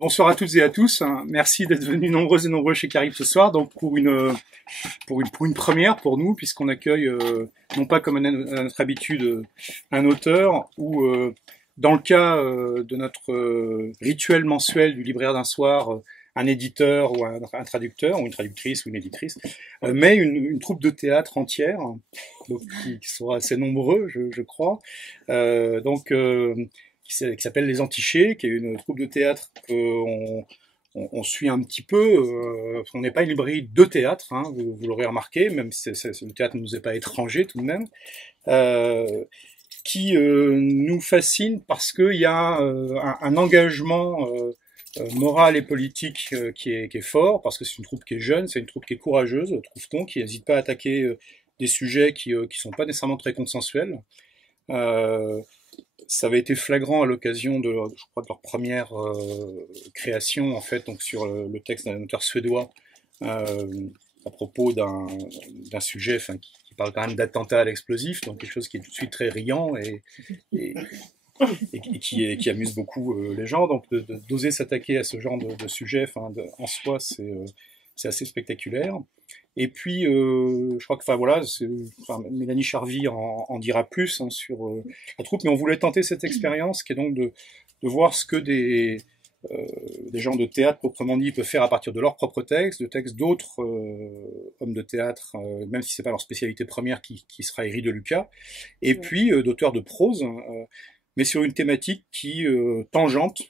Bonsoir à toutes et à tous. Merci d'être venus nombreux et nombreux chez Carib ce soir. Donc pour une première pour nous, puisqu'on accueille non pas comme à notre habitude un auteur ou dans le cas de notre rituel mensuel du libraire d'un soir, un éditeur ou un traducteur ou une traductrice ou une éditrice, mais une troupe de théâtre entière, donc qui sera assez nombreux, je crois. Qui s'appelle Les Antichés, qui est une troupe de théâtre qu'on suit un petit peu. On n'est pas une librairie de théâtre, hein, vous l'aurez remarqué, même si le théâtre ne nous est pas étranger tout de même, qui nous fascine parce qu'il y a un engagement moral et politique qui est fort, parce que c'est une troupe qui est jeune, c'est une troupe qui est courageuse, trouve-t-on, qui n'hésite pas à attaquer des sujets qui sont pas nécessairement très consensuels. Ça avait été flagrant à l'occasion je crois, de leur première création, en fait, donc sur le texte d'un auteur suédois à propos d'un sujet, enfin, qui parle quand même d'attentat à l'explosif, donc quelque chose qui est tout de suite très riant et qui amuse beaucoup les gens. Donc d'oser s'attaquer à ce genre de sujet, enfin, en soi, c'est assez spectaculaire. Et puis, je crois que, enfin voilà, Mélanie Charvy en dira plus hein, sur la troupe, mais on voulait tenter cette expérience, qui est donc de voir ce que des gens de théâtre proprement dit peuvent faire à partir de leurs propres textes, de textes d'autres hommes de théâtre, même si c'est pas leur spécialité première, qui sera Héry de Lucas, et puis d'auteurs de prose. Mais sur une thématique qui tangente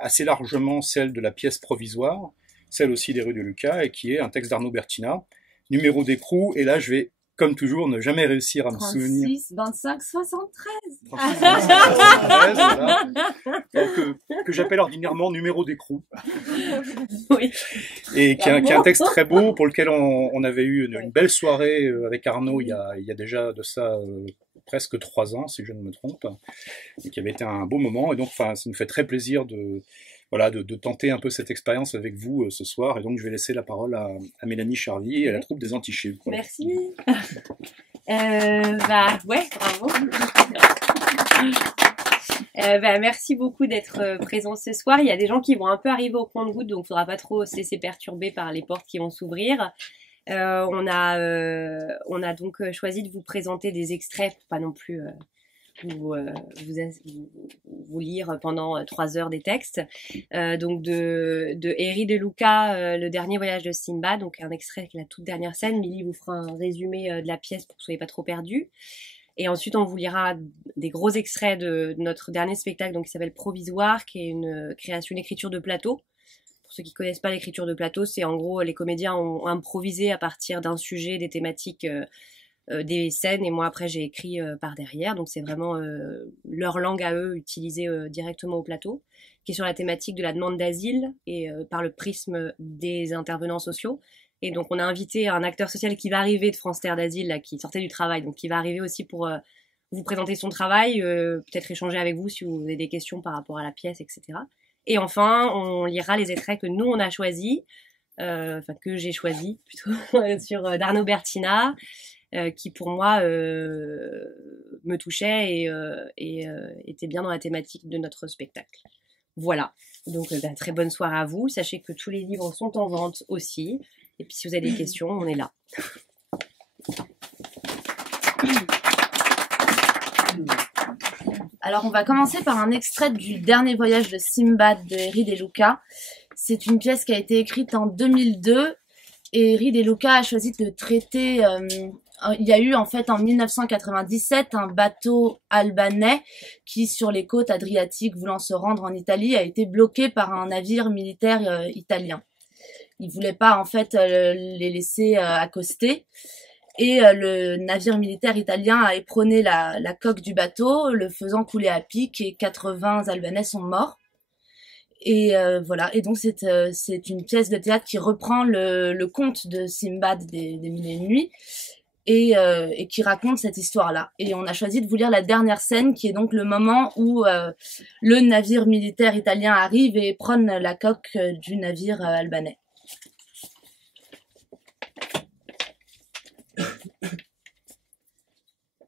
assez largement celle de la pièce provisoire, celle aussi des rues de Lucas, et qui est un texte d'Arnaud Bertina, numéro d'écrou, et là je vais, comme toujours, ne jamais réussir à me souvenir. 36, 25, 73. 36, 25, 73, voilà. Donc, que j'appelle ordinairement numéro d'écrou. Oui. Et qui est un texte très beau, pour lequel on avait eu une belle soirée avec Arnaud il y a déjà de ça presque 3 ans, si je ne me trompe, et qui avait été un beau moment, et donc ça me fait très plaisir de tenter un peu cette expérience avec vous ce soir. Et donc, je vais laisser la parole à Mélanie Charvy et à la troupe des Antichés. Merci. Ouais, bravo. Merci beaucoup d'être présent ce soir. Il y a des gens qui vont un peu arriver au compte-gouttes, donc il ne faudra pas trop se laisser perturber par les portes qui vont s'ouvrir. On a donc choisi de vous présenter des extraits, pas non plus... vous lire pendant 3 heures des textes, donc de Héry de Lucas, le dernier voyage de Simba, donc un extrait de la toute dernière scène. Milly vous fera un résumé de la pièce pour que vous ne soyez pas trop perdus, et ensuite on vous lira des gros extraits de notre dernier spectacle, donc qui s'appelle Provisoire, qui est une écriture de plateau. Pour ceux qui connaissent pas l'écriture de plateau, c'est en gros les comédiens ont improvisé à partir d'un sujet, des thématiques, des scènes, et moi après j'ai écrit par derrière, donc c'est vraiment leur langue à eux utilisée directement au plateau, qui est sur la thématique de la demande d'asile et par le prisme des intervenants sociaux. Et donc on a invité un acteur social qui va arriver de France Terre d'Asile, là, qui sortait du travail, donc qui va arriver aussi pour vous présenter son travail, peut-être échanger avec vous si vous avez des questions par rapport à la pièce, etc. Et enfin on lira les extraits que nous on a choisis, que j'ai choisi plutôt sur d'Arnaud Bertina, qui pour moi me touchait et était bien dans la thématique de notre spectacle. Voilà, donc très bonne soirée à vous. Sachez que tous les livres sont en vente aussi, et puis si vous avez des questions, on est là. Alors on va commencer par un extrait du dernier voyage de Simbad de Héry de Lucas. C'est une pièce qui a été écrite en 2002, et Héry de Lucas a choisi de traiter... il y a eu en fait en 1997 un bateau albanais qui, sur les côtes adriatiques voulant se rendre en Italie, a été bloqué par un navire militaire italien. Ils voulaient pas en fait les laisser accoster, et le navire militaire italien a éperonné la coque du bateau, le faisant couler à pic, et 80 Albanais sont morts. Et voilà, et donc c'est une pièce de théâtre qui reprend le conte de Simbad des Mille et une Nuits, et qui raconte cette histoire-là. Et on a choisi de vous lire la dernière scène, qui est donc le moment où le navire militaire italien arrive et éperonne la coque du navire albanais.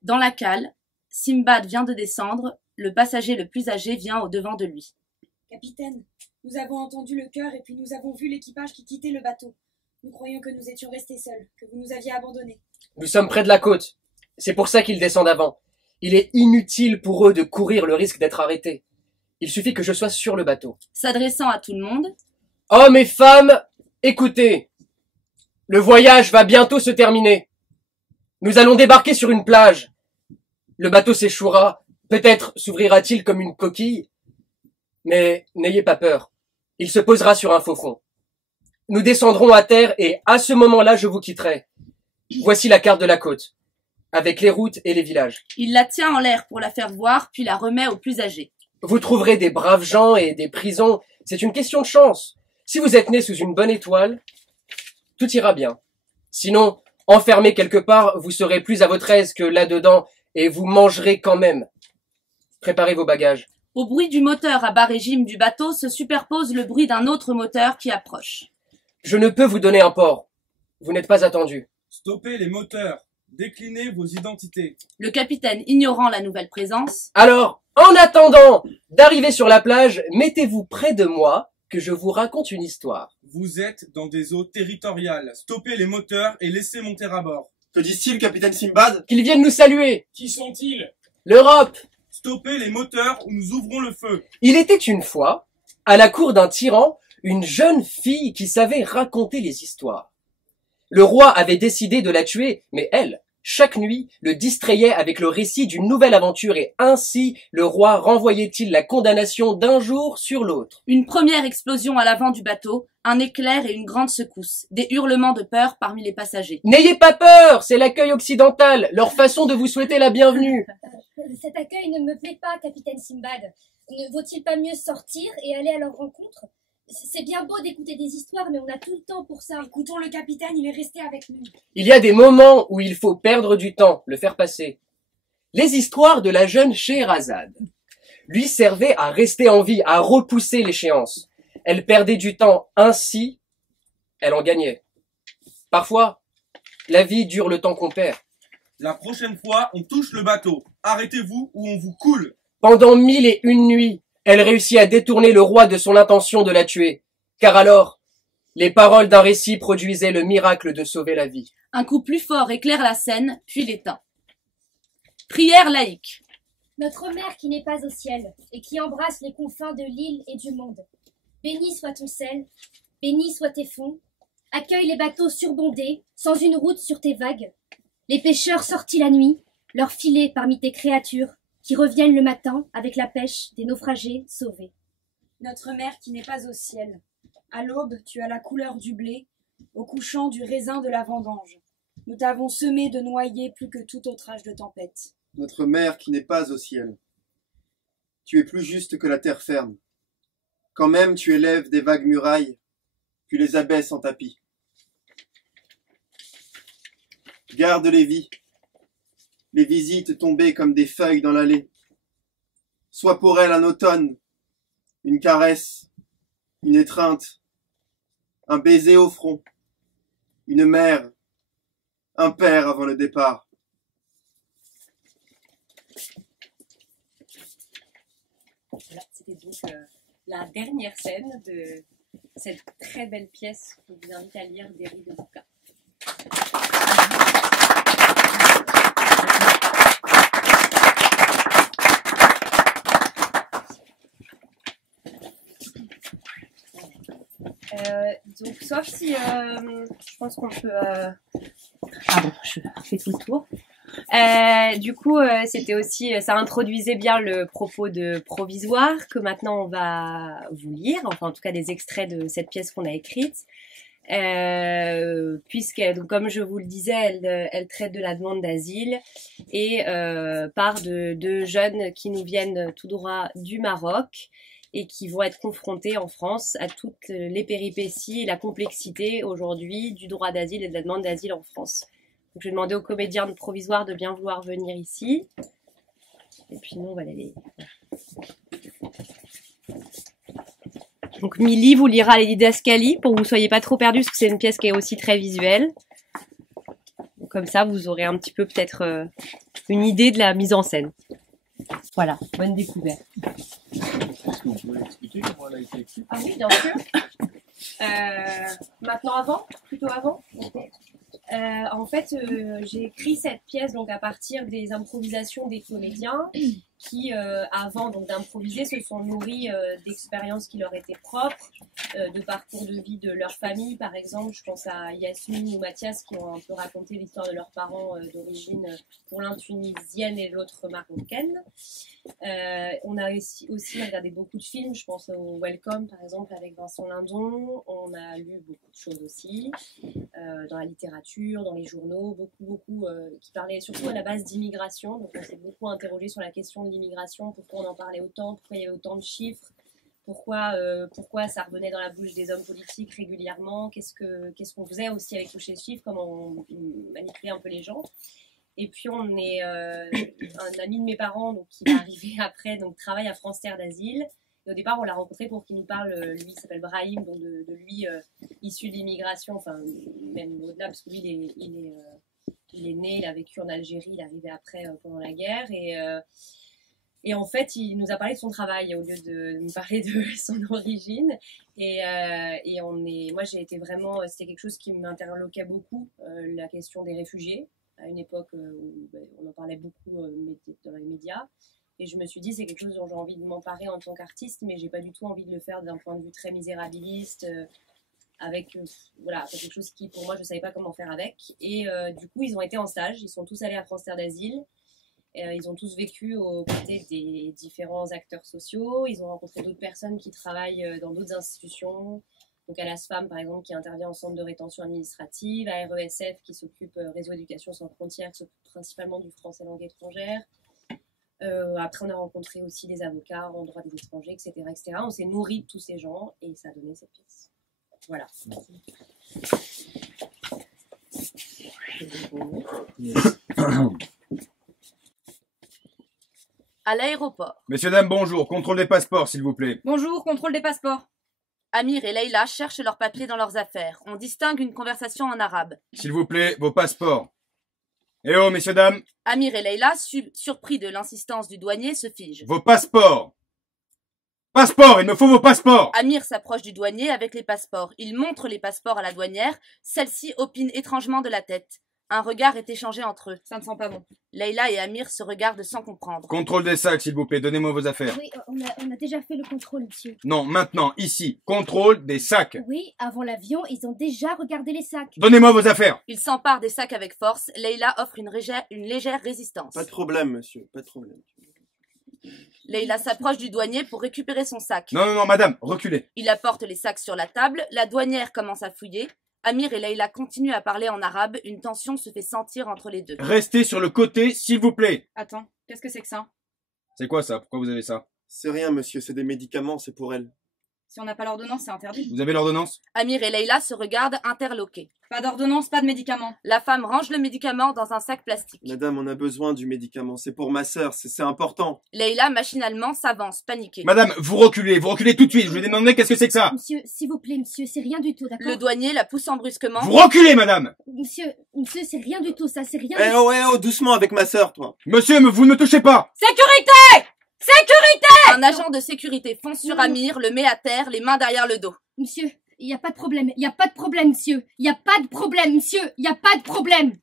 Dans la cale, Simbad vient de descendre, le passager le plus âgé vient au devant de lui. Capitaine, nous avons entendu le chœur et puis nous avons vu l'équipage qui quittait le bateau. Nous croyions que nous étions restés seuls, que vous nous aviez abandonnés. Nous sommes près de la côte. C'est pour ça qu'ils descendent avant. Il est inutile pour eux de courir le risque d'être arrêtés. Il suffit que je sois sur le bateau. S'adressant à tout le monde. Hommes et femmes, écoutez. Le voyage va bientôt se terminer. Nous allons débarquer sur une plage. Le bateau s'échouera. Peut-être s'ouvrira-t-il comme une coquille. Mais n'ayez pas peur. Il se posera sur un faux fond. Nous descendrons à terre et à ce moment-là, je vous quitterai. Voici la carte de la côte, avec les routes et les villages. Il la tient en l'air pour la faire voir, puis la remet aux plus âgés. Vous trouverez des braves gens et des prisons. C'est une question de chance. Si vous êtes né sous une bonne étoile, tout ira bien. Sinon, enfermé quelque part, vous serez plus à votre aise que là-dedans et vous mangerez quand même. Préparez vos bagages. Au bruit du moteur à bas régime du bateau se superpose le bruit d'un autre moteur qui approche. Je ne peux vous donner un port. Vous n'êtes pas attendu. Stoppez les moteurs. Déclinez vos identités. Le capitaine ignorant la nouvelle présence. Alors, en attendant d'arriver sur la plage, mettez-vous près de moi que je vous raconte une histoire. Vous êtes dans des eaux territoriales. Stoppez les moteurs et laissez monter à bord. Que disent-ils, capitaine Simbad? Qu'ils viennent nous saluer. Qui sont-ils? L'Europe. Stoppez les moteurs ou nous ouvrons le feu. Il était une fois, à la cour d'un tyran, une jeune fille qui savait raconter les histoires. Le roi avait décidé de la tuer, mais elle, chaque nuit, le distrayait avec le récit d'une nouvelle aventure et ainsi le roi renvoyait-il la condamnation d'un jour sur l'autre. Une première explosion à l'avant du bateau, un éclair et une grande secousse, des hurlements de peur parmi les passagers. N'ayez pas peur, c'est l'accueil occidental, leur façon de vous souhaiter la bienvenue. Cet accueil ne me plaît pas, capitaine Simbad. Ne vaut-il pas mieux sortir et aller à leur rencontre? C'est bien beau d'écouter des histoires, mais on a tout le temps pour ça. Écoutons le capitaine, il est resté avec nous. Il y a des moments où il faut perdre du temps, le faire passer. Les histoires de la jeune Scheherazade lui servaient à rester en vie, à repousser l'échéance. Elle perdait du temps, ainsi, elle en gagnait. Parfois, la vie dure le temps qu'on perd. La prochaine fois, on touche le bateau. Arrêtez-vous ou on vous coule. Pendant 1001 nuits, elle réussit à détourner le roi de son intention de la tuer. Car alors, les paroles d'un récit produisaient le miracle de sauver la vie. Un coup plus fort éclaire la scène, puis l'éteint. Prière laïque. Notre mère qui n'est pas au ciel et qui embrasse les confins de l'île et du monde. Béni soit ton sel, béni soient tes fonds. Accueille les bateaux surbondés, sans une route sur tes vagues. Les pêcheurs sortis la nuit, leurs filets parmi tes créatures, qui reviennent le matin avec la pêche des naufragés sauvés. Notre mère qui n'est pas au ciel. À l'aube, tu as la couleur du blé, au couchant du raisin de la vendange. Nous t'avons semé de noyers plus que tout autre âge de tempête. Notre mère qui n'est pas au ciel. Tu es plus juste que la terre ferme. Quand même tu élèves des vagues murailles, puis les abaisses en tapis. Garde les vies, les visites tombées comme des feuilles dans l'allée. Sois pour elle un automne, une caresse, une étreinte, un baiser au front, une mère, un père avant le départ. Voilà, c'était donc la dernière scène de cette très belle pièce que je vous invite à lire d'Héry de Luca. Donc, sauf si je pense qu'on peut. Pardon, je refais tout le tour. Du coup, c'était aussi, ça introduisait bien le propos de provisoire que maintenant on va vous lire, enfin en tout cas des extraits de cette pièce qu'on a écrite, puisque, donc, comme je vous le disais, elle traite de la demande d'asile et part de deux jeunes qui nous viennent tout droit du Maroc et qui vont être confrontés en France à toutes les péripéties et la complexité aujourd'hui du droit d'asile et de la demande d'asile en France. Donc, je vais demander aux comédiens de provisoire de bien vouloir venir ici. Et puis nous, on va aller. Donc Milly vous lira les didascalies pour que vous ne soyez pas trop perdus, parce que c'est une pièce qui est aussi très visuelle. Donc, comme ça, vous aurez un petit peu peut-être une idée de la mise en scène. Voilà, bonne découverte. que vous pouvez expliquer comment elle a été écrite? Ah oui, bien sûr. Maintenant avant, plutôt avant. Ok. En fait, j'ai écrit cette pièce donc à partir des improvisations des comédiens qui, avant donc d'improviser, se sont nourris d'expériences qui leur étaient propres, de parcours de vie de leur famille, par exemple. Je pense à Yasmine ou Mathias qui ont un peu raconté l'histoire de leurs parents d'origine, pour l'un tunisienne et l'autre marocaine. On a aussi regardé beaucoup de films, je pense au Welcome par exemple avec Vincent Lindon. On a lu beaucoup de choses aussi, dans la littérature, dans les journaux, beaucoup qui parlaient surtout à la base d'immigration. Donc on s'est beaucoup interrogé sur la question de l'immigration, pourquoi on en parlait autant, pourquoi il y avait autant de chiffres, pourquoi ça revenait dans la bouche des hommes politiques régulièrement, qu'est-ce qu'on faisait aussi avec tous ces chiffres, comment on manipulait un peu les gens. Et puis on est un ami de mes parents donc, qui est arrivé après, donc travaille à France Terre d'Asile. Et au départ, on l'a rencontré pour qu'il nous parle, lui il s'appelle Brahim, donc de lui issu de l'immigration, enfin même au-delà, parce que lui il est né, il a vécu en Algérie, il est arrivé après pendant la guerre. Et en fait, il nous a parlé de son travail au lieu de nous parler de son origine. Moi j'ai été vraiment, c'était quelque chose qui m'interloquait beaucoup, la question des réfugiés, à une époque où on en parlait beaucoup dans les médias. Et je me suis dit, c'est quelque chose dont j'ai envie de m'emparer en tant qu'artiste, mais j'ai pas du tout envie de le faire d'un point de vue très misérabiliste, avec quelque chose qui, pour moi, je savais pas comment faire avec. Et du coup, ils ont été en stage, ils sont tous allés à France Terre d'Asile. Ils ont tous vécu aux côtés des différents acteurs sociaux. Ils ont rencontré d'autres personnes qui travaillent dans d'autres institutions. Donc à l'ASFAM, par exemple, qui intervient en centre de rétention administrative, à RESF, qui s'occupe, Réseau Éducation Sans Frontières, qui s'occupe principalement du français langue étrangère. Après, on a rencontré aussi des avocats en droit des étrangers, etc., etc. On s'est nourri de tous ces gens et ça a donné cette pièce. Voilà. À l'aéroport. Messieurs, dames, bonjour. Contrôle des passeports, s'il vous plaît. Bonjour, contrôle des passeports. Amir et Leïla cherchent leurs papiers dans leurs affaires. On distingue une conversation en arabe. S'il vous plaît, vos passeports. Eh oh, messieurs, dames. Amir et Leïla, surpris de l'insistance du douanier, se figent. Vos passeports. Passeports, il me faut vos passeports. Amir s'approche du douanier avec les passeports. Il montre les passeports à la douanière. Celle-ci opine étrangement de la tête. Un regard est échangé entre eux. Ça ne sent pas bon. Leïla et Amir se regardent sans comprendre. Contrôle des sacs, s'il vous plaît. Donnez-moi vos affaires. Oui, on a déjà fait le contrôle, monsieur. Non, maintenant, ici. Contrôle des sacs. Oui, avant l'avion, ils ont déjà regardé les sacs. Donnez-moi vos affaires. Il s'empare des sacs avec force. Leïla offre une légère résistance. Pas de problème, monsieur, pas de problème. Leïla s'approche du douanier pour récupérer son sac. Non, madame, reculez. Il apporte les sacs sur la table. La douanière commence à fouiller. Amir et Leïla continuent à parler en arabe. Une tension se fait sentir entre les deux. Restez sur le côté, s'il vous plaît. Attends, qu'est-ce que c'est que ça? C'est quoi ça? Pourquoi vous avez ça? C'est rien, monsieur, c'est des médicaments, c'est pour elle. Si on n'a pas l'ordonnance, c'est interdit. Vous avez l'ordonnance? Amir et Leïla se regardent interloqués. Pas d'ordonnance, pas de médicaments. La femme range le médicament dans un sac plastique. Madame, on a besoin du médicament, c'est pour ma sœur, c'est important. Leïla, machinalement, s'avance, paniquée. Madame, vous reculez tout de suite. Je vous ai demandé qu'est-ce que c'est que ça? Monsieur, s'il vous plaît, monsieur, c'est rien du tout, d'accord? Le douanier la poussant brusquement. Vous reculez, madame! Monsieur, c'est rien du tout, ça, c'est rien Eh oh, doucement avec ma sœur, toi. Monsieur, vous ne me touchez pas! Sécurité! Sécurité! Un agent de sécurité fonce sur Amir, le met à terre, les mains derrière le dos. Monsieur, il n'y a pas de problème, il n'y a pas de problème, monsieur. Il n'y a pas de problème, monsieur, il n'y a pas de problème.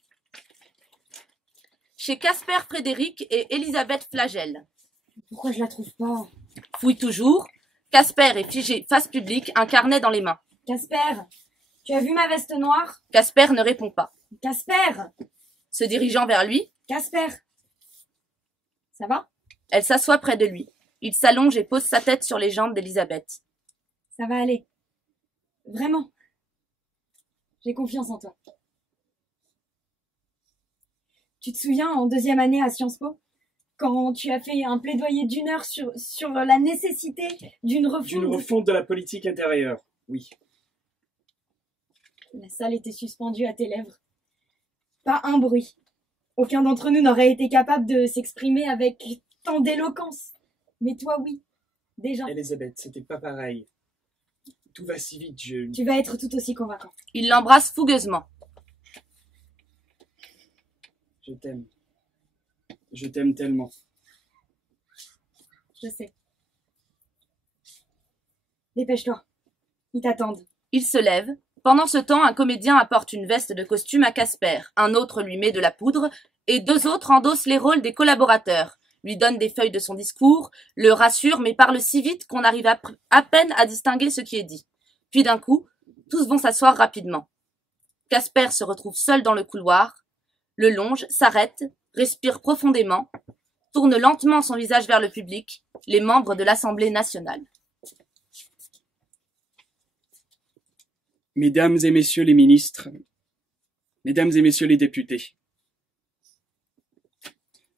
Chez Casper Frédéric et Elisabeth Flagel. Pourquoi je la trouve pas? Fouille toujours. Casper est figé face publique, un carnet dans les mains. Casper, tu as vu ma veste noire? Casper ne répond pas. Casper! Se dirigeant vers lui, Casper! Ça va? elle s'assoit près de lui. Il s'allonge et pose sa tête sur les jambes d'Elisabeth. Ça va aller. Vraiment. J'ai confiance en toi. Tu te souviens, en deuxième année à Sciences Po, quand tu as fait un plaidoyer d'1 heure sur la nécessité d'une refonte de la politique intérieure, oui. La salle était suspendue à tes lèvres. Pas un bruit. Aucun d'entre nous n'aurait été capable de s'exprimer avec tant d'éloquence. Mais toi, oui. Déjà. Elisabeth, c'était pas pareil. Tout va si vite, Tu vas être tout aussi convaincant. Il l'embrasse fougueusement. Je t'aime. Je t'aime tellement. Je sais. Dépêche-toi. Ils t'attendent. Il se lève. Pendant ce temps, un comédien apporte une veste de costume à Casper, un autre lui met de la poudre, et 2 autres endossent les rôles des collaborateurs, lui donnent des feuilles de son discours, le rassurent mais parlent si vite qu'on arrive à peine à distinguer ce qui est dit. Puis d'un coup, tous vont s'asseoir rapidement. Casper se retrouve seul dans le couloir, le longe, s'arrête, respire profondément, tourne lentement son visage vers le public, les membres de l'Assemblée nationale. Mesdames et messieurs les ministres, mesdames et messieurs les députés,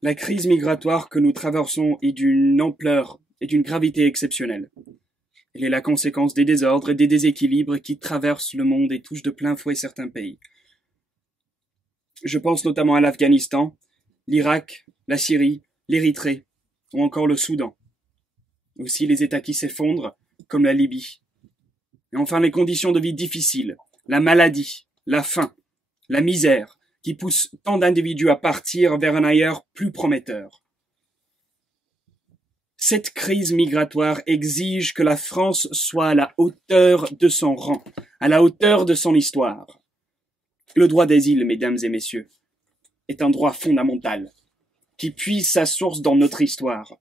la crise migratoire que nous traversons est d'une ampleur et d'une gravité exceptionnelle. Elle est la conséquence des désordres et des déséquilibres qui traversent le monde et touchent de plein fouet certains pays. Je pense notamment à l'Afghanistan, l'Irak, la Syrie, l'Érythrée ou encore le Soudan. Aussi les États qui s'effondrent, comme la Libye. Et enfin les conditions de vie difficiles, la maladie, la faim, la misère, qui poussent tant d'individus à partir vers un ailleurs plus prometteur. Cette crise migratoire exige que la France soit à la hauteur de son rang, à la hauteur de son histoire. Le droit d'asile, mesdames et messieurs, est un droit fondamental, qui puise sa source dans notre histoire.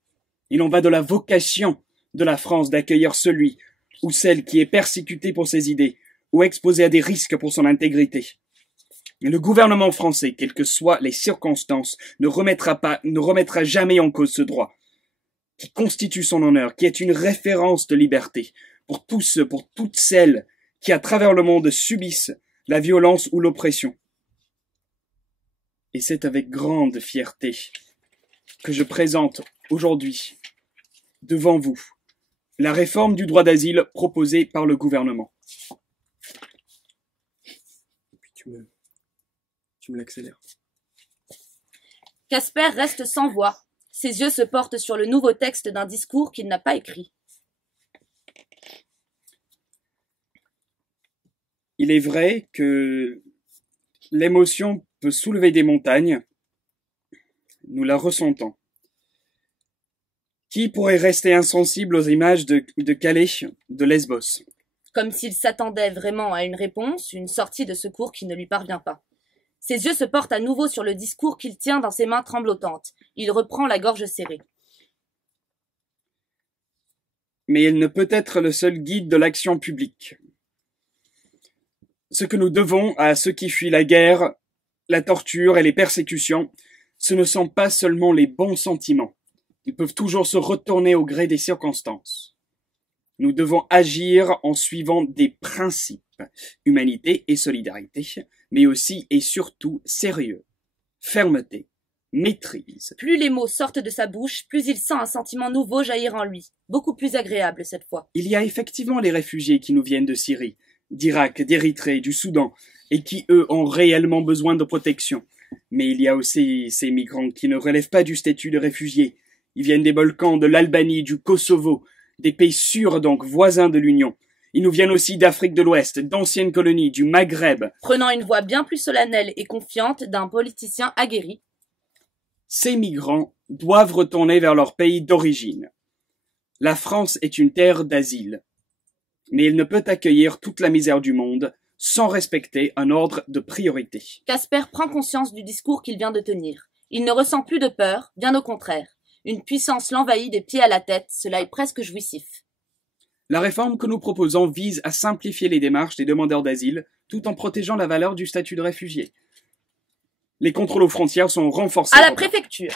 Il en va de la vocation de la France d'accueillir celui ou celle qui est persécuté pour ses idées ou exposé à des risques pour son intégrité. Le gouvernement français, quelles que soient les circonstances, ne remettra jamais en cause ce droit, qui constitue son honneur, qui est une référence de liberté pour tous ceux, pour toutes celles qui, à travers le monde, subissent la violence ou l'oppression. Et c'est avec grande fierté que je présente aujourd'hui, devant vous, la réforme du droit d'asile proposée par le gouvernement. Tu me l'accélères. Casper reste sans voix. Ses yeux se portent sur le nouveau texte d'un discours qu'il n'a pas écrit. Il est vrai que l'émotion peut soulever des montagnes. Nous la ressentons. Qui pourrait rester insensible aux images de Calais, de Lesbos? Comme s'il s'attendait vraiment à une réponse, une sortie de secours qui ne lui parvient pas. Ses yeux se portent à nouveau sur le discours qu'il tient dans ses mains tremblotantes. Il reprend la gorge serrée. Mais elle ne peut être le seul guide de l'action publique. Ce que nous devons à ceux qui fuient la guerre, la torture et les persécutions, ce ne sont pas seulement les bons sentiments. Ils peuvent toujours se retourner au gré des circonstances. Nous devons agir en suivant des principes, humanité et solidarité, mais aussi et surtout sérieux, fermeté, maîtrise. Plus les mots sortent de sa bouche, plus il sent un sentiment nouveau jaillir en lui, beaucoup plus agréable cette fois. Il y a effectivement les réfugiés qui nous viennent de Syrie, d'Irak, d'Érythrée, du Soudan, et qui, eux, ont réellement besoin de protection. Mais il y a aussi ces migrants qui ne relèvent pas du statut de réfugiés. Ils viennent des Balkans, de l'Albanie, du Kosovo, des pays sûrs donc voisins de l'Union. Ils nous viennent aussi d'Afrique de l'Ouest, d'anciennes colonies, du Maghreb. Prenant une voix bien plus solennelle et confiante d'un politicien aguerri. Ces migrants doivent retourner vers leur pays d'origine. La France est une terre d'asile. Mais elle ne peut accueillir toute la misère du monde sans respecter un ordre de priorité. Casper prend conscience du discours qu'il vient de tenir. Il ne ressent plus de peur, bien au contraire. Une puissance l'envahit des pieds à la tête, cela est presque jouissif. La réforme que nous proposons vise à simplifier les démarches des demandeurs d'asile, tout en protégeant la valeur du statut de réfugié. Les contrôles aux frontières sont renforcés. À la préfecture.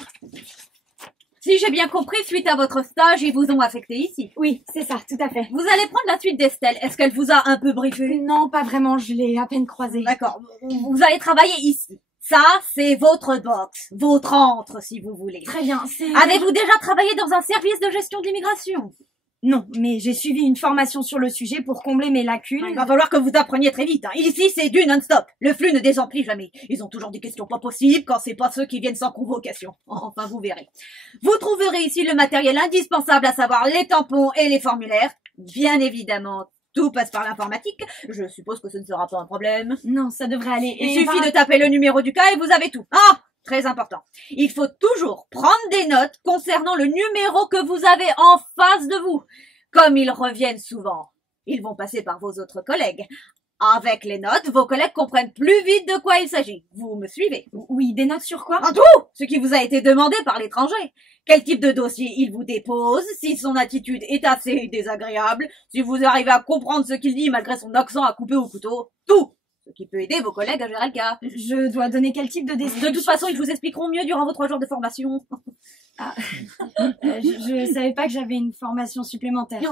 Si j'ai bien compris, suite à votre stage, ils vous ont affecté ici. Oui, c'est ça, tout à fait. Vous allez prendre la suite d'Estelle. Est-ce qu'elle vous a un peu briefé? Non, pas vraiment, je l'ai à peine croisée. D'accord. Vous allez travailler ici. Ça, c'est votre box. Votre antre, si vous voulez. Très bien, c'est... Avez-vous déjà travaillé dans un service de gestion de l'immigration? Non, mais j'ai suivi une formation sur le sujet pour combler mes lacunes. Il va falloir que vous appreniez très vite. Ici, c'est du non-stop. Le flux ne désemplit jamais. Ils ont toujours des questions pas possibles quand c'est pas ceux qui viennent sans convocation. Enfin, vous verrez. Vous trouverez ici le matériel indispensable, à savoir les tampons et les formulaires. Bien évidemment, tout passe par l'informatique. Je suppose que ce ne sera pas un problème. Non, ça devrait aller. Il suffit de taper le numéro du cas et vous avez tout. Ah! Très important. Il faut toujours prendre des notes concernant le numéro que vous avez en face de vous. Comme ils reviennent souvent Ils vont passer par vos autres collègues. Avec les notes, vos collègues comprennent plus vite de quoi il s'agit. Vous me suivez? Oui, des notes sur quoi? En tout! Ce qui vous a été demandé par l'étranger. Quel type de dossier il vous dépose, si son attitude est assez désagréable, si vous arrivez à comprendre ce qu'il dit malgré son accent à couper au couteau. Tout! Ce qui peut aider vos collègues à gérer le cas. Je dois donner quel type de description? De toute façon, ils vous expliqueront mieux durant vos 3 jours de formation. Ah. Je savais pas que j'avais une formation supplémentaire.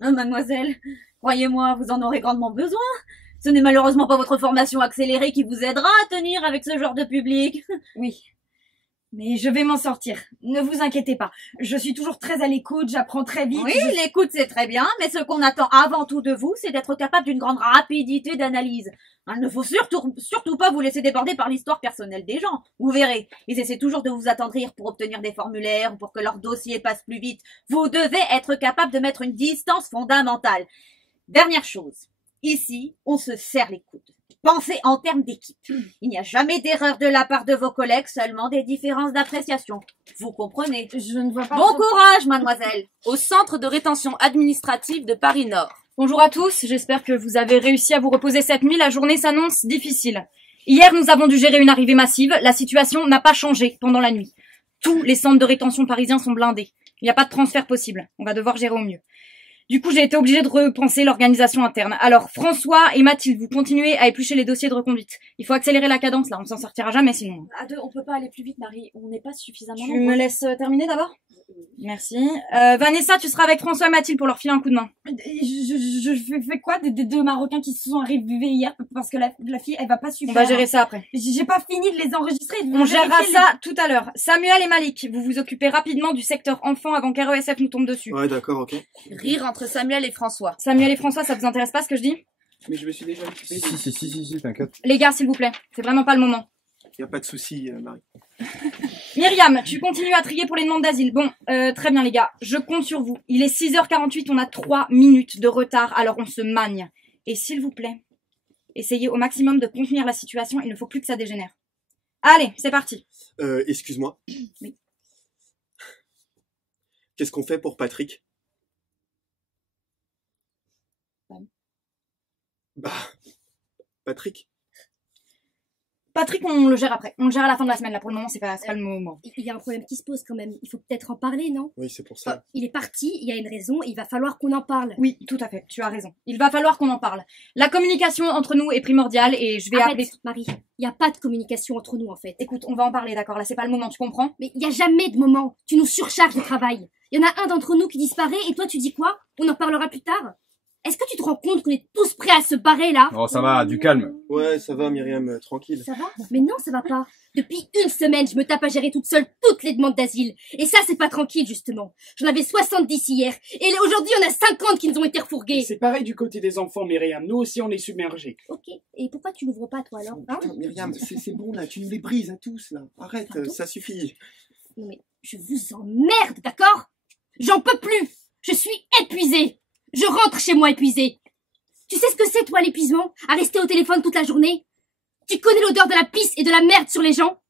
Mademoiselle, croyez-moi, vous en aurez grandement besoin. Ce n'est malheureusement pas votre formation accélérée qui vous aidera à tenir avec ce genre de public. Oui. Mais je vais m'en sortir. Ne vous inquiétez pas. Je suis toujours très à l'écoute, j'apprends très vite. Oui, l'écoute c'est très bien, mais ce qu'on attend avant tout de vous, c'est d'être capable d'une grande rapidité d'analyse. Il ne faut surtout pas vous laisser déborder par l'histoire personnelle des gens. Vous verrez, ils essaient toujours de vous attendrir pour obtenir des formulaires ou pour que leur dossier passe plus vite. Vous devez être capable de mettre une distance fondamentale. Dernière chose, ici, on se serre les coudes. Pensez en termes d'équipe. Il n'y a jamais d'erreur de la part de vos collègues, seulement des différences d'appréciation. Vous comprenez? Je ne vois pas... Bon courage, mademoiselle. Au centre de rétention administrative de Paris-Nord. Bonjour à tous, j'espère que vous avez réussi à vous reposer cette nuit, la journée s'annonce difficile. Hier, nous avons dû gérer une arrivée massive, la situation n'a pas changé pendant la nuit. Tous les centres de rétention parisiens sont blindés. Il n'y a pas de transfert possible, on va devoir gérer au mieux. Du coup, j'ai été obligée de repenser l'organisation interne. Alors, François et Mathilde, vous continuez à éplucher les dossiers de reconduite. Il faut accélérer la cadence, là, on s'en sortira jamais sinon. À deux, on peut pas aller plus vite, Marie. On n'est pas suffisamment Tu nombreux. me laisses terminer d'abord? Merci. Vanessa, tu seras avec François et Mathilde pour leur filer un coup de main. Je fais quoi des 2 Marocains qui se sont arrivés hier parce que la fille, elle va pas super. On va gérer ça après. J'ai pas fini de les enregistrer. On gérera ça tout à l'heure. Samuel et Malik, vous vous occupez rapidement du secteur enfant avant qu'RESF nous tombe dessus. Ouais, d'accord, ok. Rire entre Samuel et François. Samuel et François, ça vous intéresse pas ce que je dis? Mais je me suis déjà occupé. Si, t'inquiète. Les gars, s'il vous plaît, c'est vraiment pas le moment. Y a pas de souci, Marie. Myriam, tu continues à trier pour les demandes d'asile. Bon, très bien les gars, je compte sur vous. Il est 6h48, on a 3 minutes de retard, alors on se magne. Et s'il vous plaît, essayez au maximum de contenir la situation, il ne faut plus que ça dégénère. Allez, c'est parti. Excuse-moi. Oui. Qu'est-ce qu'on fait pour Patrick? Bah, Patrick? Patrick, on le gère après. On le gère à la fin de la semaine, là. Pour le moment, c'est pas le moment. Il y a un problème qui se pose quand même. Il faut peut-être en parler, non? Oui, c'est pour ça. Enfin, il est parti, il y a une raison, il va falloir qu'on en parle. Oui, tout à fait, tu as raison. Il va falloir qu'on en parle. La communication entre nous est primordiale et je vais appeler... Marie, il n'y a pas de communication entre nous en fait. Écoute, on va en parler, d'accord? Là, c'est pas le moment, tu comprends? Mais il n'y a jamais de moment. Tu nous surcharges de travail. Il y en a un d'entre nous qui disparaît et toi tu dis quoi? On en parlera plus tard? Est-ce que tu te rends compte qu'on est tous prêts à se barrer là? Oh, ça va, du calme. Ouais, ça va, Myriam, tranquille. Ça va? Mais non, ça va pas. Depuis une semaine, je me tape à gérer toute seule toutes les demandes d'asile. Et ça, c'est pas tranquille, justement. J'en avais 70 hier. Et aujourd'hui, on a 50 qui nous ont été refourgués. C'est pareil du côté des enfants, Myriam. Nous aussi, on est submergés. Ok. Et pourquoi tu l'ouvres pas, toi, alors, hein? Putain, Myriam, c'est bon, là, tu nous les brises à tous, là. Arrête, ça suffit. Non mais, je vous emmerde, d'accord? J'en peux plus. Je suis épuisée. Je rentre chez moi épuisée. Tu sais ce que c'est, toi, l'épuisement? À rester au téléphone toute la journée? Tu connais l'odeur de la pisse et de la merde sur les gens?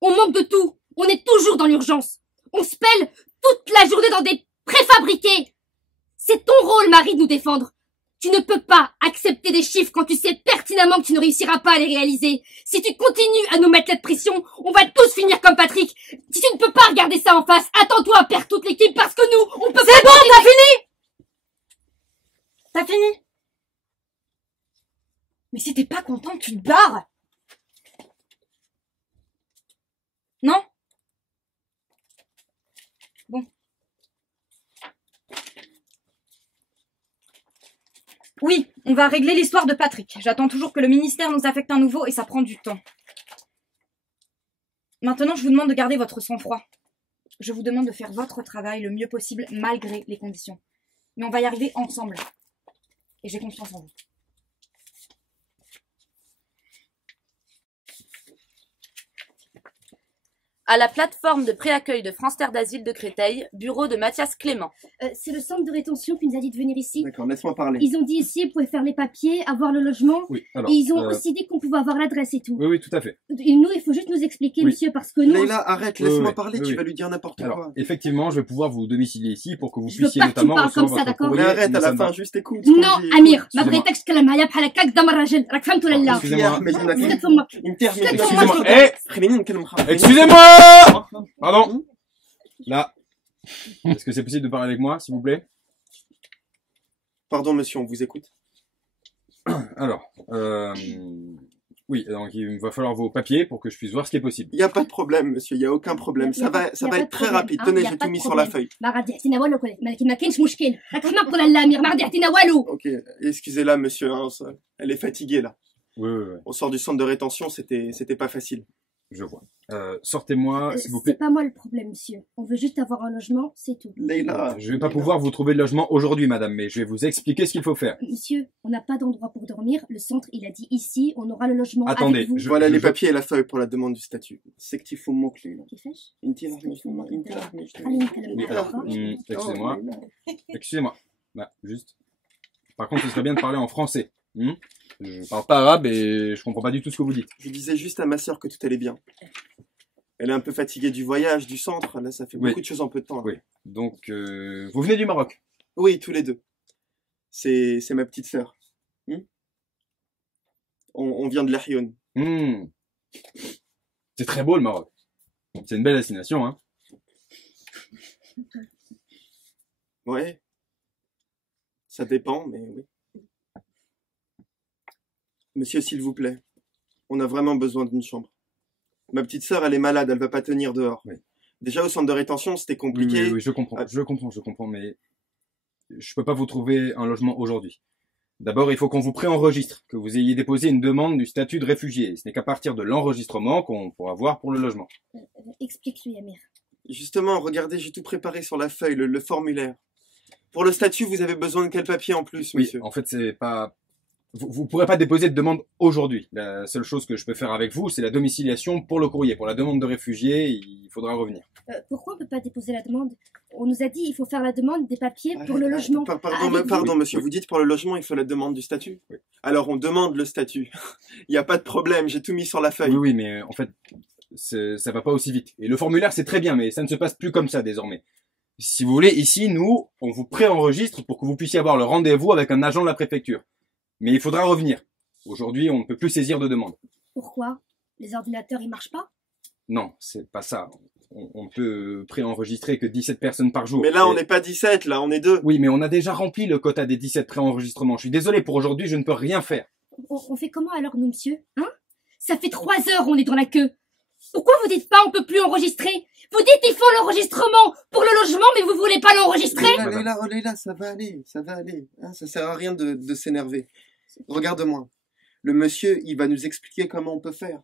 On manque de tout. On est toujours dans l'urgence. On se pèle toute la journée dans des préfabriqués. C'est ton rôle, Marie, de nous défendre. Tu ne peux pas accepter des chiffres quand tu sais pertinemment que tu ne réussiras pas à les réaliser. Si tu continues à nous mettre cette pression, on va tous finir comme Patrick. Si tu ne peux pas regarder ça en face, attends-toi à perdre toute l'équipe parce que nous, on peut pas... C'est bon, t'as fini? T'as fini? Mais si t'es pas content, tu te barres. Non? Bon. Oui, on va régler l'histoire de Patrick. J'attends toujours que le ministère nous affecte un nouveau et ça prend du temps. Maintenant, je vous demande de garder votre sang-froid. Je vous demande de faire votre travail le mieux possible malgré les conditions. Mais on va y arriver ensemble. Et j'ai confiance en vous. à la plateforme de préaccueil de France Terre d'Asile de Créteil, bureau de Mathias Clément. C'est le centre de rétention qui nous a dit de venir ici. D'accord, laisse-moi parler. Ils ont dit ici, vous pouvez faire les papiers, avoir le logement. Oui, alors, et ils ont aussi dit qu'on pouvait avoir l'adresse et tout. Oui, oui, tout à fait. Et nous, il faut juste nous expliquer, Oui. monsieur, parce que nous... Leïla, arrête, laisse-moi Oui, parler, oui, tu oui. vas lui dire n'importe Alors, quoi. effectivement, je vais pouvoir vous domicilier ici pour que vous Je veux puissiez pas que tu notamment parles recevoir comme ça, votre d'accord? Mais courrier. arrête, à Nous la sommes fin, pas- juste écoute. ce qu'on Non, dit, أمير écoute. ما بغيتكش تكلم معايا بحال هكاك قدام الراجل راك فهمت ولا لا؟ Excusez-moi. Mais je n'ai- سكت فمك Excusez-moi. Eh, خليني نكلم خالد. excusez-moi! Pardon. Là. Est-ce que c'est possible de parler avec moi, s'il vous plaît? Pardon, monsieur, on vous écoute. Alors, oui, donc il va falloir vos papiers pour que je puisse voir ce qui est possible. Il n'y a pas de problème, monsieur, il n'y a aucun problème. Ça va être très rapide. Tenez, j'ai tout mis sur la feuille. ما غادي يعطينا والو ما كاينش مشكل راك حماق ولا لا أمير ما غادي يعطينا والو. Ok, excusez-la, monsieur, hein, elle est fatiguée, là. Oui, oui, oui, On sort du centre de rétention, c'était pas facile. je vois. Sortez-moi, s'il vous C'est plaît. pas moi le problème, monsieur. On veut juste avoir un logement, c'est tout. Leïla. Je vais pas pouvoir vous trouver de logement aujourd'hui, madame, mais je vais vous expliquer ce qu'il faut faire. Monsieur, on n'a pas d'endroit pour dormir. Le centre, il a dit ici, on aura le logement Attendez, avec vous. Voilà les papiers et la feuille pour la demande du statut. C'est que tu faut mots-clés, là. كيفاش؟ Oui, alors, excusez-moi. Excusez-moi. Bah, juste. Par contre, ce serait bien de parler en français. Je parle pas arabe et je comprends pas du tout ce que vous dites. Je disais juste à ma sœur que tout allait bien. Elle est un peu fatiguée du voyage, du centre. Là, ça fait Oui. beaucoup de choses en peu de temps. Là. Oui. Donc, vous venez du Maroc? Oui, tous les deux. C'est ma petite sœur. On vient de l'Arioun. C'est très beau le Maroc. C'est une belle destination, hein. Ouais. Ça dépend, mais oui. Monsieur, s'il vous plaît, on a vraiment besoin d'une chambre. Ma petite sœur, elle est malade, elle va pas tenir dehors. Oui. Déjà au centre de rétention, c'était Oui, compliqué. oui, oui, je comprends, mais je peux pas vous trouver un logement aujourd'hui. D'abord, il faut qu'on vous préenregistre, que vous ayez déposé une demande du statut de réfugié. Ce n'est qu'à partir de l'enregistrement qu'on pourra voir pour le logement. Explique-lui, Amir. Justement, regardez, j'ai tout préparé sur la feuille, le formulaire. Pour le statut, vous avez besoin de quel papier en plus, Oui, monsieur? en fait, c'est pas... Vous pourrez pas déposer de demande aujourd'hui. La seule chose que je peux faire avec vous, c'est la domiciliation pour le courrier. Pour la demande de réfugié, il faudra revenir. Pourquoi on peut pas déposer la demande? On nous a dit il faut faire la demande des papiers pour le logement. Pardon, monsieur, vous dites pour le logement, il faut la demande du statut? Oui. Alors, on demande le statut. Il n'y a pas de problème, j'ai tout mis sur la feuille. Oui, mais en fait, ça va pas aussi vite. Et le formulaire, c'est très bien, mais ça ne se passe plus comme ça désormais. Si vous voulez, ici, nous, on vous préenregistre pour que vous puissiez avoir le rendez-vous avec un agent de la préfecture. Mais il faudra revenir. Aujourd'hui, on ne peut plus saisir de demande. Pourquoi? Les ordinateurs, ils marchent pas? Non, c'est pas ça. On peut préenregistrer que 17 personnes par jour. Mais là, on n'est pas 17, là, on est 2. Oui, mais on a déjà rempli le quota des 17 préenregistrements. Je suis désolé, pour aujourd'hui, je ne peux rien faire. On fait comment alors, nous, monsieur? Hein? Ça fait 3 heures, on est dans la queue. Pourquoi vous dites pas on peut plus enregistrer? Vous dites il faut l'enregistrement pour le logement, mais vous voulez pas l'enregistrer? Leïla, ça va aller, ça va aller. Hein, ça sert à rien de s'énerver. Regarde-moi. Le monsieur, il va nous expliquer comment on peut faire.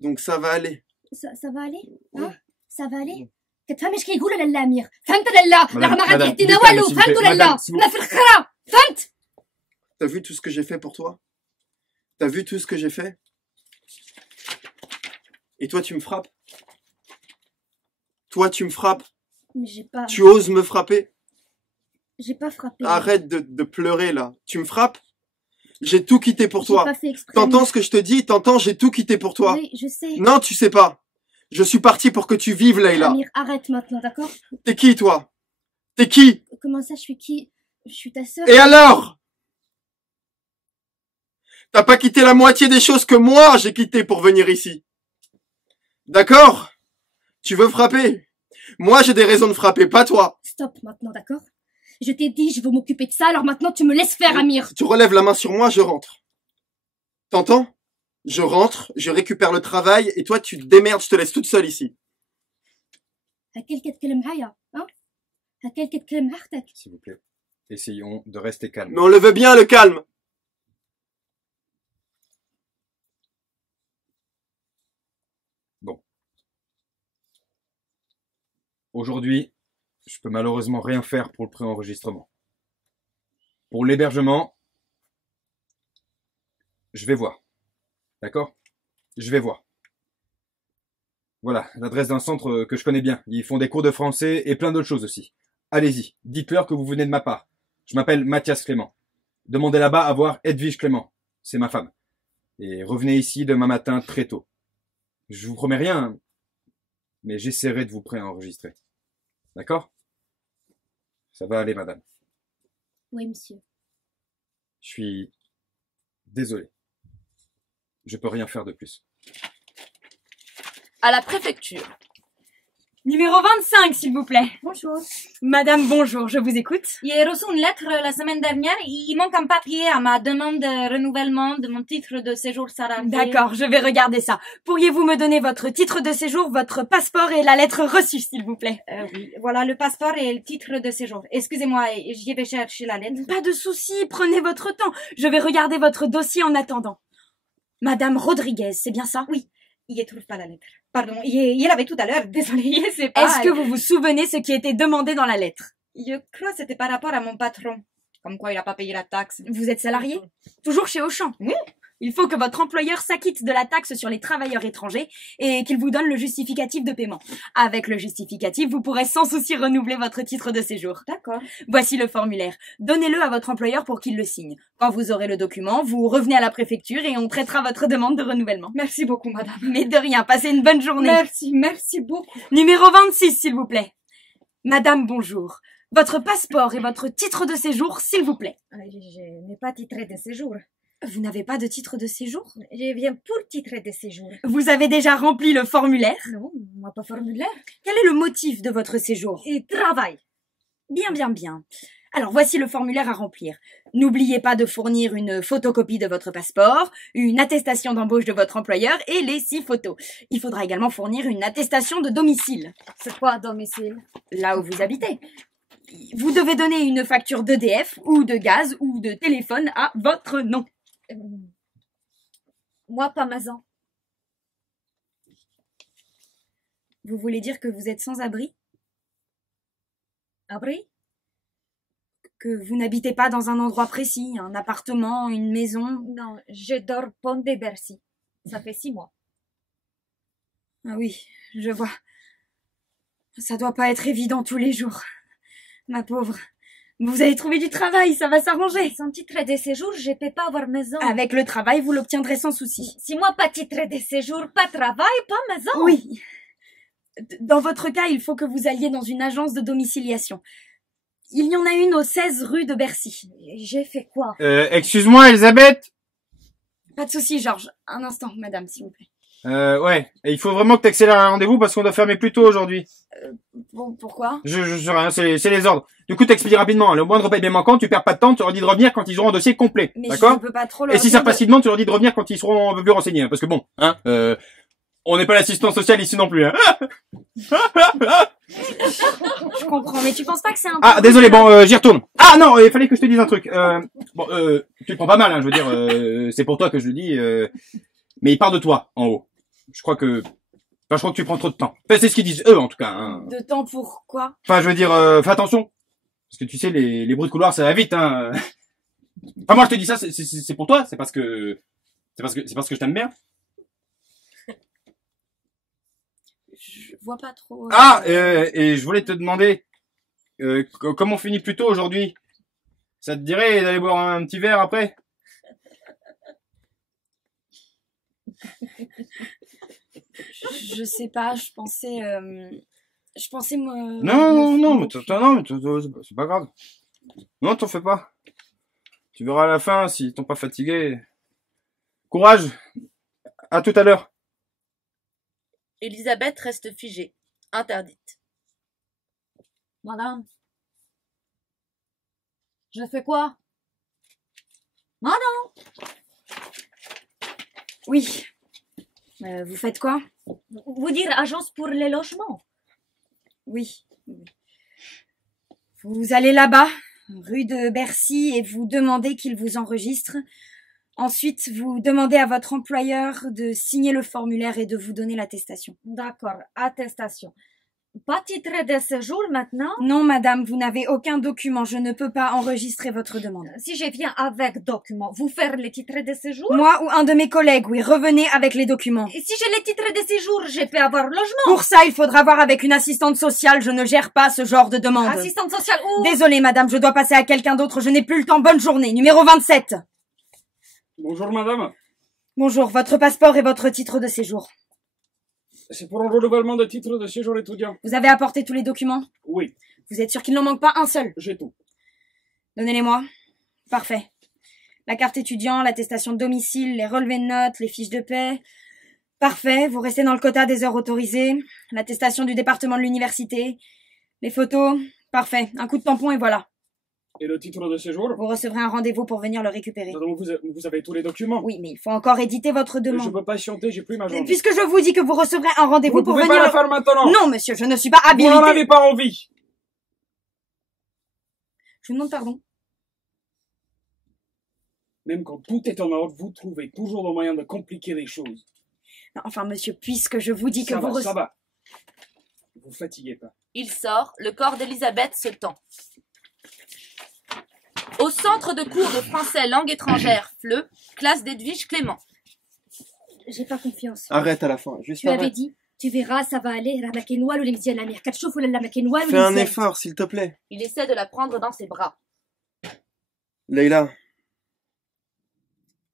Donc ça va aller. Ça va aller? Hein? Ça va aller? كتفهم ايش كيقولوا لالا امير؟ فهمت لالا؟ راه ما غادي يعطينا والو، فهمتوا لالا؟ انا في الخرا، فهمت؟ T'as vu tout ce que j'ai fait pour toi? T'as vu tout ce que j'ai fait? Et toi, tu me frappes? Toi, tu me frappes? Mais j'ai pas... Tu oses me frapper? J'ai pas frappé. Arrête de pleurer, là. Tu me frappes? J'ai tout quitté pour toi. J'ai pas fait exprès. T'entends ce que je te dis? T'entends? J'ai tout quitté pour toi. Oui, je sais. Non, tu sais pas. Je suis parti pour que tu vives, Leïla. Amir, arrête maintenant, d'accord? T'es qui, toi? T'es qui? Comment ça, je suis qui? Je suis ta sœur. Et alors? T'as pas quitté la moitié des choses que moi j'ai quitté pour venir ici. D'accord? Tu veux frapper? Moi j'ai des raisons de frapper, pas toi. Stop maintenant, d'accord? Je t'ai dit, je veux m'occuper de ça, alors maintenant tu me laisses faire, Amir. Si tu relèves la main sur moi, je rentre. T'entends? Je rentre, je récupère le travail et toi tu te démerdes, je te laisse toute seule ici. S'il vous plaît, essayons de rester calme. Mais on le veut bien, le calme. Bon. Aujourd'hui, je peux malheureusement rien faire pour le préenregistrement. Pour l'hébergement, je vais voir. D'accord? Je vais voir. Voilà, l'adresse d'un centre que je connais bien. Ils font des cours de français et plein d'autres choses aussi. Allez-y, dites-leur que vous venez de ma part. Je m'appelle Mathias Clément. Demandez là-bas à voir Edwige Clément. C'est ma femme. Et revenez ici demain matin très tôt. Je vous promets rien, mais j'essaierai de vous préenregistrer. D'accord? Ça va aller, madame. Oui, monsieur. Je suis désolé. Je peux rien faire de plus. À la préfecture. Numéro 25, s'il vous plaît. Bonjour. Madame, bonjour, je vous écoute. J'ai reçu une lettre la semaine dernière. Il manque un papier à ma demande de renouvellement de mon titre de séjour salarié. D'accord, je vais regarder ça. Pourriez-vous me donner votre titre de séjour, votre passeport et la lettre reçue, s'il vous plaît? Oui, voilà le passeport et le titre de séjour. Excusez-moi, j'y vais chercher la lettre. Pas de souci, prenez votre temps. Je vais regarder votre dossier en attendant. Madame Rodriguez, c'est bien ça? Oui. Il ne trouve pas la lettre. Pardon, il l'avait tout à l'heure. Désolée, c'est pas... Est-ce que vous vous souvenez ce qui était demandé dans la lettre? Je crois que c'était par rapport à mon patron. Comme quoi il n'a pas payé la taxe. Vous êtes salarié? Toujours chez Auchan? Oui. Il faut que votre employeur s'acquitte de la taxe sur les travailleurs étrangers et qu'il vous donne le justificatif de paiement. Avec le justificatif, vous pourrez sans souci renouveler votre titre de séjour. D'accord. Voici le formulaire. Donnez-le à votre employeur pour qu'il le signe. Quand vous aurez le document, vous revenez à la préfecture et on traitera votre demande de renouvellement. Merci beaucoup, madame. Mais de rien, passez une bonne journée. Merci beaucoup. Numéro 26, s'il vous plaît. Madame, bonjour. Votre passeport et votre titre de séjour, s'il vous plaît. Je n'ai pas titre de séjour. Vous n'avez pas de titre de séjour? Je viens pour titre de séjour. Vous avez déjà rempli le formulaire? Non, moi pas formulaire. Quel est le motif de votre séjour? Et travail. Bien, bien, bien. Alors voici le formulaire à remplir. N'oubliez pas de fournir une photocopie de votre passeport, une attestation d'embauche de votre employeur et les 6 photos. Il faudra également fournir une attestation de domicile. C'est quoi domicile? Là où vous habitez. Vous devez donner une facture d'EDF ou de gaz ou de téléphone à votre nom. Moi, pas maison. Vous voulez dire que vous êtes sans abri? Abri? Que vous n'habitez pas dans un endroit précis, un appartement, une maison? Non, je dors pont de Bercy. Ça fait 6 mois. Ah oui, je vois. Ça doit pas être évident tous les jours. Ma pauvre. Vous allez trouver du travail, ça va s'arranger. Sans titre de séjour, je peux pas avoir maison. Avec le travail, vous l'obtiendrez sans souci. Si moi pas titre de séjour, pas travail, pas maison. Oui. Dans votre cas, il faut que vous alliez dans une agence de domiciliation. Il y en a une au 16 rue de Bercy. J'ai fait quoi? Excuse-moi, Elisabeth. Pas de souci, Georges. Un instant, madame, s'il vous plaît. Ouais. Et il faut vraiment que t'accélères un rendez-vous parce qu'on doit fermer plus tôt aujourd'hui. Bon, pourquoi? Je sais rien, c'est les ordres. Du coup, t'expliques rapidement. Le moindre paiement manquant, tu perds pas de temps, tu leur dis de revenir quand ils auront un dossier complet. Mais d'accord? je peux pas trop leur Et si dire ça passe facilement, tu leur dis de revenir quand ils seront un peu plus renseignés. Parce que bon, hein, on n'est pas l'assistance sociale ici non plus, hein. Je comprends, mais tu penses pas que c'est un peu... Ah, désolé, bon, j'y retourne. Ah non, il fallait que je te dise un truc. Tu le prends pas mal, hein, je veux dire, c'est pour toi que je le dis, mais il part de toi, en haut. Je crois que tu prends trop de temps. Enfin, c'est ce qu'ils disent, eux, en tout cas. Hein. De temps pour quoi? Enfin, je veux dire, fais attention. Parce que tu sais, les bruits de couloir, ça va vite, hein. Enfin, moi, je te dis ça, c'est pour toi, c'est parce que je t'aime bien. Je vois pas trop... Ah, et je voulais te demander, comme on finit plus tôt aujourd'hui, ça te dirait d'aller boire un petit verre après? Je sais pas, je pensais me... Non, mais c'est pas grave. Non, t'en fais pas. Tu verras à la fin s'ils t'ont pas fatigué. Courage. À tout à l'heure. Elisabeth reste figée, interdite. Madame. Je fais quoi? Madame. Oui. Vous faites quoi? Vous dire agence pour les logements? Oui. Vous allez là-bas, rue de Bercy, et vous demandez qu'il vous enregistre. Ensuite, vous demandez à votre employeur de signer le formulaire et de vous donner l'attestation. D'accord, attestation. Pas titre de séjour maintenant? Non, madame, vous n'avez aucun document. Je ne peux pas enregistrer votre demande. Si je viens avec documents, vous faire les titres de séjour? Moi ou un de mes collègues, oui. Revenez avec les documents. Et si j'ai les titres de séjour, je peux avoir logement? Pour ça, il faudra voir avec une assistante sociale. Je ne gère pas ce genre de demande. Assistante sociale où? Désolée, madame, je dois passer à quelqu'un d'autre. Je n'ai plus le temps. Bonne journée. Numéro 27. Bonjour madame. Bonjour, votre passeport et votre titre de séjour. C'est pour un renouvellement de titre de séjour étudiant. Vous avez apporté tous les documents? Oui. Vous êtes sûr qu'il n'en manque pas un seul? J'ai tout. Donnez-les-moi. Parfait. La carte étudiant, l'attestation de domicile, les relevés de notes, les fiches de paie. Parfait. Vous restez dans le quota des heures autorisées. L'attestation du département de l'université. Les photos. Parfait. Un coup de tampon et voilà. Et le titre de séjour? Vous recevrez un rendez-vous pour venir le récupérer. Donc vous avez tous les documents? Oui, mais il faut encore éditer votre demande. Je peux patienter, j'ai plus ma journée. Puisque je vous dis que vous recevrez un rendez-vous pour venir... Vous pouvez pas le faire maintenant. Non, monsieur, je ne suis pas habilité. Vous n'en avez pas envie. Je vous demande pardon. Même quand tout est en ordre, vous trouvez toujours le moyen de compliquer les choses. Non, enfin, monsieur, puisque je vous dis que Ça va. Vous fatiguez pas. Il sort, le corps d'Elisabeth se tend. Au centre de cours de français langue étrangère, FLE, classe d'Edwige Clément. J'ai pas confiance. Arrête à la fin, juste Tu avais arrête. dit, tu verras, ça va aller. Fais un effort, s'il te plaît. Il essaie de la prendre dans ses bras. Leïla,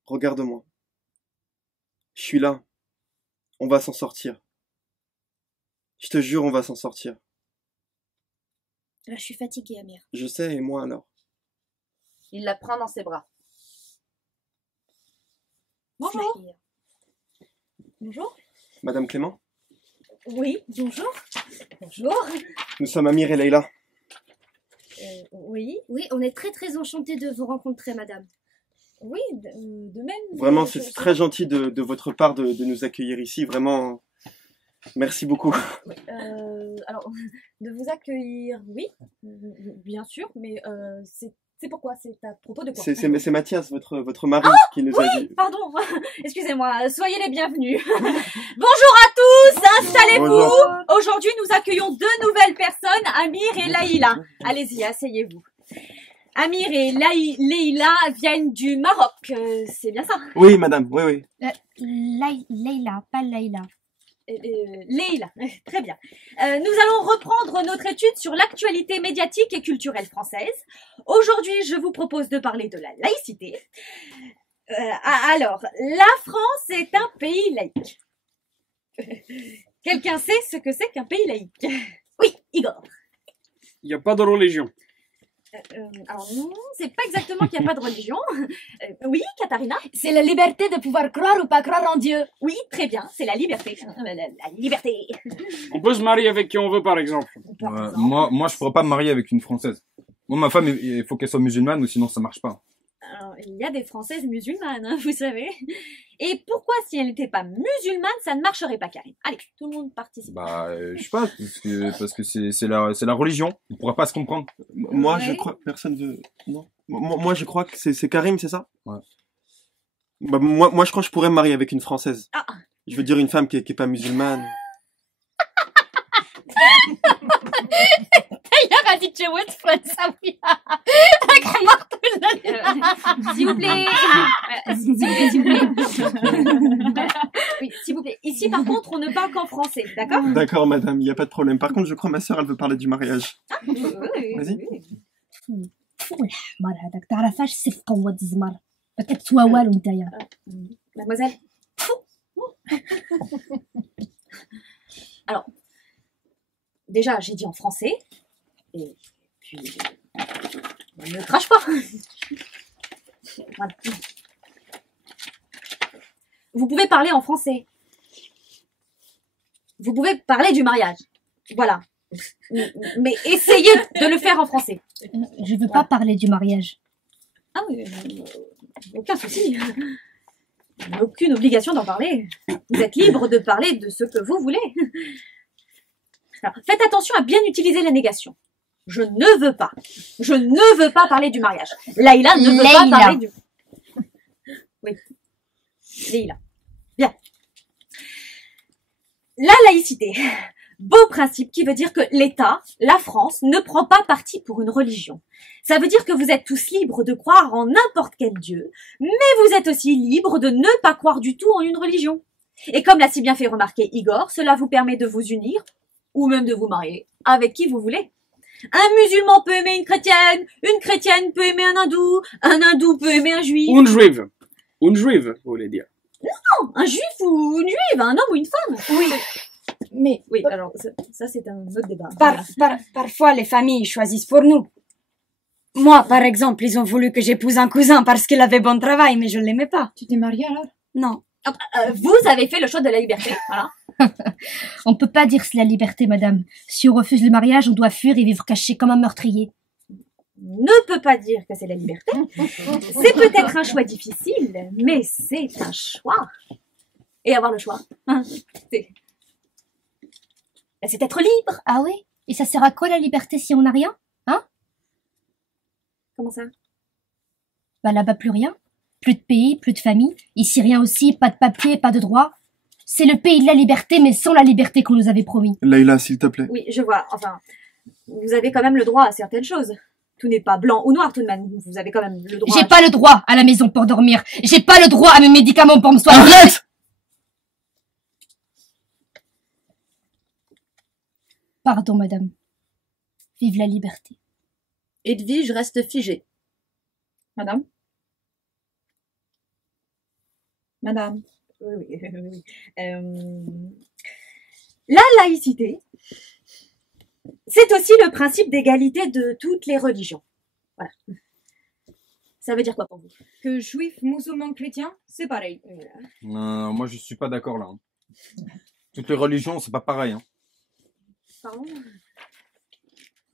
regarde-moi. Je suis là. On va s'en sortir. Je te jure, on va s'en sortir. Là, je suis fatiguée, Amir. Je sais, et moi alors. Il la prend dans ses bras. Bonjour. Bonjour. Madame Clément, Oui, bonjour. Bonjour. nous sommes Amir et Leïla. Oui. Oui, on est très très enchantés de vous rencontrer, madame. Oui, de même. Vraiment, c'est très gentil de votre part de nous accueillir ici. Vraiment, merci beaucoup. Alors, de vous accueillir, oui, bien sûr, mais c'est pourquoi? C'est à propos de quoi? C'est Mathias, votre mari, qui nous a Oui, dit... pardon, excusez-moi, soyez les bienvenus. Bonjour à tous, installez-vous. Bonjour. Aujourd'hui, nous accueillons deux nouvelles personnes, Amir et Laïla. Allez-y, asseyez-vous. Amir et Leïla viennent du Maroc, c'est bien ça? Oui, madame, oui. Leïla, pas Laïla. Leïla, très bien. Nous allons reprendre notre étude sur l'actualité médiatique et culturelle française. Aujourd'hui, je vous propose de parler de la laïcité. Alors, la France est un pays laïque. Quelqu'un sait ce que c'est qu'un pays laïque? Oui, Igor. Il n'y a pas de religion. Alors non, c'est pas exactement qu'il n'y a pas de religion. Oui, Katharina? C'est la liberté de pouvoir croire ou pas croire en Dieu. Oui, très bien, c'est la liberté. La liberté. On peut se marier avec qui on veut, par exemple. Moi, je pourrais pas me marier avec une Française. Moi, ma femme, il faut qu'elle soit musulmane ou sinon ça marche pas. Alors, il y a des Françaises musulmanes, hein, vous savez. Et pourquoi, si elle n'était pas musulmane, ça ne marcherait pas, Karine? Allez, tout le monde participe. Je sais pas, parce que c'est la religion. On pourra pas se comprendre. Moi, je crois que personne veut... Non. Moi, je crois que c'est Karim, c'est ça? Ouais. Bah, moi, je crois que je pourrais me marier avec une Française. Ah. Je veux dire une femme qui est pas musulmane. D'ailleurs, a dit que je ça, oui. S'il vous plaît. S'il vous plaît. Oui, s'il vous plaît. Ici, par contre, on ne parle qu'en français, d'accord? D'accord, madame, il n'y a pas de problème. Par contre, je crois que ma sœur, elle veut parler du mariage. Vas-y. Mademoiselle. Alors, déjà, j'ai dit en français. Et puis, ne crache pas. Voilà. Vous pouvez parler en français. Vous pouvez parler du mariage. Voilà. Mais essayez de le faire en français. Je veux pas parler du mariage. Ah oui, aucun souci. Aucune obligation d'en parler. Vous êtes libre de parler de ce que vous voulez. Alors, faites attention à bien utiliser la négation. Je ne veux pas. Je ne veux pas parler du mariage. Laïla ne veut pas parler du... Oui. Laïla. Bien. La laïcité. Beau principe qui veut dire que l'État, la France, ne prend pas parti pour une religion. Ça veut dire que vous êtes tous libres de croire en n'importe quel dieu, mais vous êtes aussi libres de ne pas croire du tout en une religion. Et comme l'a si bien fait remarquer Igor, cela vous permet de vous unir, ou même de vous marier, avec qui vous voulez. Un musulman peut aimer une chrétienne peut aimer un hindou peut aimer un juif. Une juive, vous voulez dire. Non, un juif ou une juive, un homme ou une femme. Oui. Mais oui, alors ça c'est un autre débat. Parfois, les familles choisissent pour nous. Moi, par exemple, ils ont voulu que j'épouse un cousin parce qu'il avait bon travail, mais je l'aimais pas. Tu t'es mariée alors? Non. Vous avez fait le choix de la liberté, voilà. On peut pas dire c'est la liberté, madame. Si on refuse le mariage, on doit fuir et vivre caché comme un meurtrier. Ne peut pas dire que c'est la liberté. C'est peut-être un choix difficile, mais c'est un choix. Et avoir le choix, hein, c'est être libre. Ah oui? Et ça sert à quoi la liberté si on n'a rien? Hein? Comment ça? Bah là-bas plus rien. Plus de pays, plus de famille. Ici rien aussi, pas de papier, pas de droit. C'est le pays de la liberté, mais sans la liberté qu'on nous avait promis. Layla, s'il te plaît. Oui, je vois. Enfin, vous avez quand même le droit à certaines choses. Tout n'est pas blanc ou noir tout de même. Vous avez quand même le droit. J'ai pas le droit à la maison pour dormir. J'ai pas le droit à mes médicaments pour me soigner. Arrête! Pardon, madame. Vive la liberté. Edwige reste figée. Madame? Madame. Oui. La laïcité, c'est aussi le principe d'égalité de toutes les religions. Voilà. Ça veut dire quoi pour vous? Que juifs, musulmans, chrétiens, c'est pareil. Non, moi je suis pas d'accord là. Hein. Toutes les religions, c'est pas pareil. Hein. Pardon?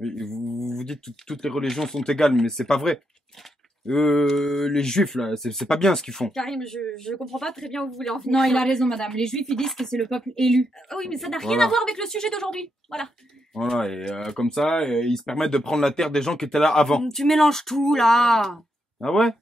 Vous dites que toutes les religions sont égales, mais c'est pas vrai. Les juifs là, c'est pas bien ce qu'ils font. Karim, je comprends pas très bien où vous voulez en venir. Non, il a raison, madame. Les juifs, ils disent que c'est le peuple élu. Oui, mais ça n'a rien Voilà. à voir avec le sujet d'aujourd'hui. Voilà. Voilà, et comme ça, ils se permettent de prendre la terre des gens qui étaient là avant. Tu mélanges tout, là. Ah ouais?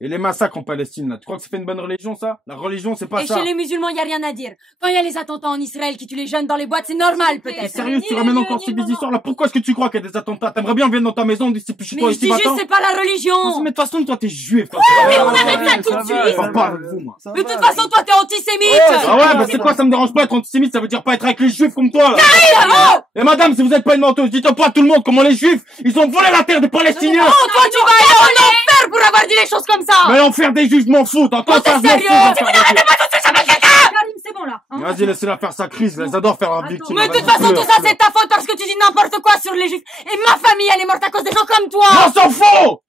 Et les massacres en Palestine, là, tu crois que ça fait une bonne religion, ça? La religion, c'est pas Et ça. chez les musulmans, il n'y a rien à dire. Quand il y a les attentats en Israël qui tuent les jeunes dans les boîtes, c'est normal, peut-être. Sérieux, tu ramènes encore ces vieilles histoires là? Pourquoi est-ce que tu crois qu'il y a des attentats? T'aimerais bien venir dans ta maison, c'est plus chez toi Mais je ici, dis juste, va-t'en. c'est pas la religion. Mais de toute façon, toi, t'es juif, toi. mais on arrête ça tout de suite. Je parle pas avec vous, moi. De toute façon, toi, t'es antisémite. Ah ouais, bah c'est quoi, ça me dérange pas être antisémite, ça veut dire pas être avec les juifs comme toi, là. Karim! Et madame, si vous êtes pas une menteuse, dites pas à tout le monde comment les juifs, ils ont volé la terre des Palestiniens. Oh, toi, tu vas aller en enfer pour avoir dit les choses comme ça. Mais l'enfer des juifs, je m'en fous, t'entends Oh, t'es ça, je m'en sérieux? fous. Tu me dis, arrête de pas toucher ça, mais quelqu'un! Karim, c'est bon là. Hein. Vas-y, laissez-la faire sa crise, ils adorent faire la victime. Mais de toute façon, tout ça, c'est ta faute parce que tu dis n'importe quoi sur les juifs. Et ma famille, elle est morte à cause des gens comme toi. On s'en fout!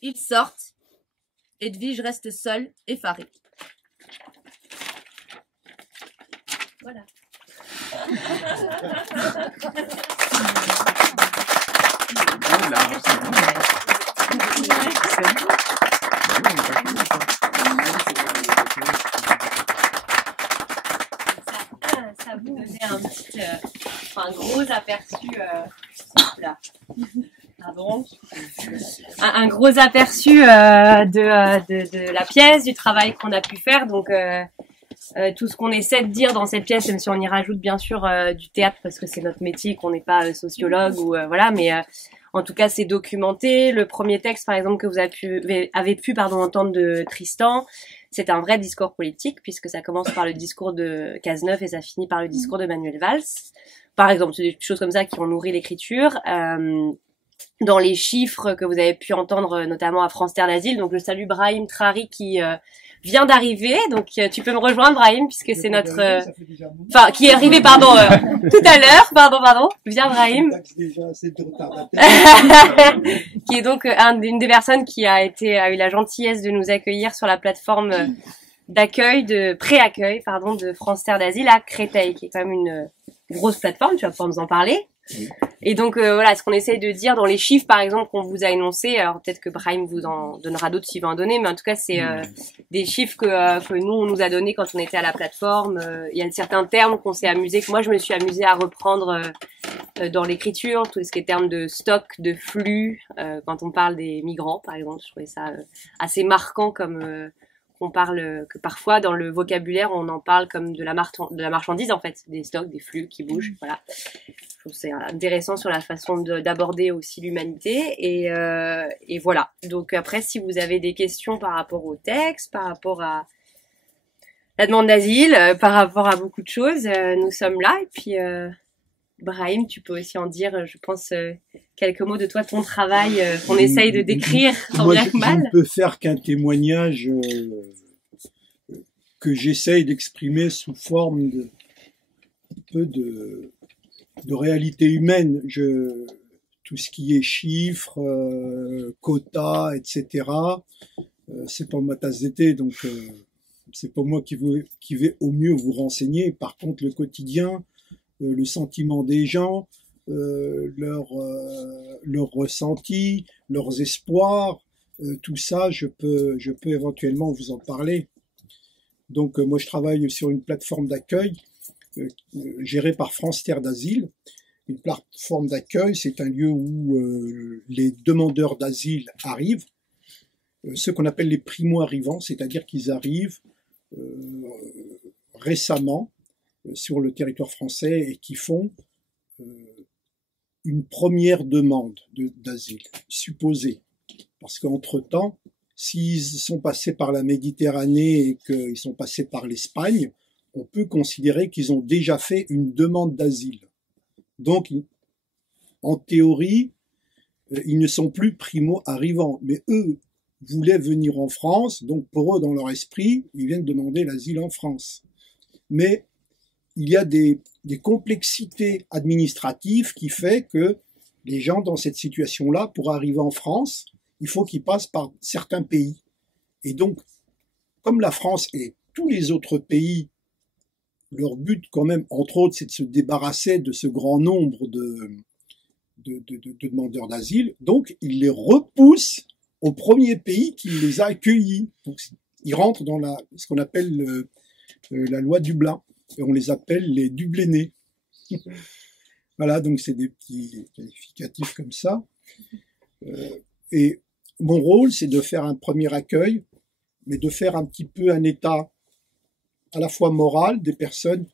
Ils sortent. Edwige reste seule, effarée. Voilà. Ça vous donnait un petit, un gros aperçu. Là. Pardon. Un gros aperçu de la pièce, du travail qu'on a pu faire. Donc tout ce qu'on essaie de dire dans cette pièce, même si on y rajoute bien sûr du théâtre parce que c'est notre métier, qu'on n'est pas sociologue ou voilà, mais en tout cas c'est documenté. Le premier texte par exemple que vous avez pu entendre de Tristan, c'est un vrai discours politique puisque ça commence par le discours de Cazeneuve et ça finit par le discours de Manuel Valls. Par exemple, c'est des choses comme ça qui ont nourri l'écriture. Dans les chiffres que vous avez pu entendre notamment à France Terre d'Asile, donc je salue Brahim Trari qui vient d'arriver, donc tu peux me rejoindre Brahim puisque c'est notre enfin qui est arrivé tout à l'heure, pardon, viens Brahim qui est donc une des personnes qui a eu la gentillesse de nous accueillir sur la plateforme de pré-accueil de France Terre d'Asile à Créteil, qui est quand même une grosse plateforme, tu vas pouvoir nous en parler. Et donc voilà, ce qu'on essaye de dire dans les chiffres par exemple qu'on vous a énoncés, alors peut-être que Brahim vous en donnera d'autres s'il veut en donner, mais en tout cas c'est des chiffres que nous on nous a donnés quand on était à la plateforme. Il y a certains termes qu'on s'est amusé, que moi je me suis amusée à reprendre dans l'écriture, tout ce qui est termes de stock, de flux, quand on parle des migrants par exemple, je trouvais ça assez marquant comme qu'on parle, que parfois dans le vocabulaire on en parle comme de la marchandise en fait, des stocks, des flux qui bougent. Voilà. Je trouve que c'est intéressant sur la façon d'aborder aussi l'humanité et voilà. Donc après, si vous avez des questions par rapport au texte, par rapport à la demande d'asile, par rapport à beaucoup de choses, nous sommes là. Et puis Brahim, tu peux aussi en dire, je pense, quelques mots de toi, ton travail qu'on essaye de décrire tant Moi, bien que mal. Je ne peux faire qu'un témoignage que j'essaye d'exprimer sous forme un peu de réalité humaine. Tout ce qui est chiffres, quotas, etc., c'est pas ma tasse d'été, donc c'est pas moi qui vais au mieux vous renseigner. Par contre, le quotidien, le sentiment des gens, leur ressenti, leurs espoirs, tout ça, je peux éventuellement vous en parler. Donc moi je travaille sur une plateforme d'accueil gérée par France Terre d'Asile. Une plateforme d'accueil, c'est un lieu où les demandeurs d'asile arrivent, ceux qu'on appelle les primo-arrivants, c'est-à-dire qu'ils arrivent récemment sur le territoire français et qui font une première demande d'asile, supposée. Parce qu'entre-temps, s'ils sont passés par la Méditerranée et qu'ils sont passés par l'Espagne, on peut considérer qu'ils ont déjà fait une demande d'asile. Donc, en théorie, ils ne sont plus primo-arrivants. Mais eux voulaient venir en France, donc pour eux, dans leur esprit, ils viennent demander l'asile en France. Mais il y a des complexités administratives qui fait que les gens dans cette situation-là, pour arriver en France, il faut qu'ils passent par certains pays. Et donc, comme la France et tous les autres pays, leur but quand même, entre autres, c'est de se débarrasser de ce grand nombre de demandeurs d'asile. Donc, ils les repoussent au premier pays qui les a accueillis. Donc, ils rentrent dans ce qu'on appelle la loi Dublin. Et on les appelle les Dublinés. Voilà, donc c'est des petits qualificatifs comme ça. Et mon rôle, c'est de faire un premier accueil, mais de faire un petit peu un état à la fois moral des personnes,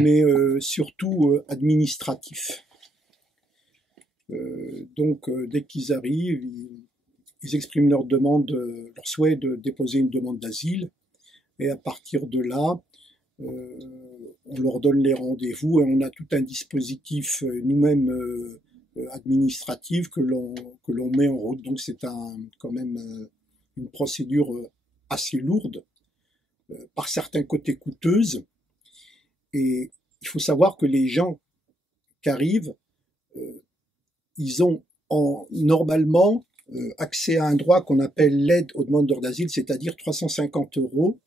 mais surtout administratif. Donc, dès qu'ils arrivent, ils expriment leur demande, leur souhait de déposer une demande d'asile, et à partir de là, on leur donne les rendez-vous et on a tout un dispositif nous-mêmes administratif que l'on met en route. Donc c'est quand même une procédure assez lourde, par certains côtés coûteuse. Et il faut savoir que les gens qui arrivent, ils ont normalement accès à un droit qu'on appelle l'aide aux demandeurs d'asile, c'est-à-dire 350 €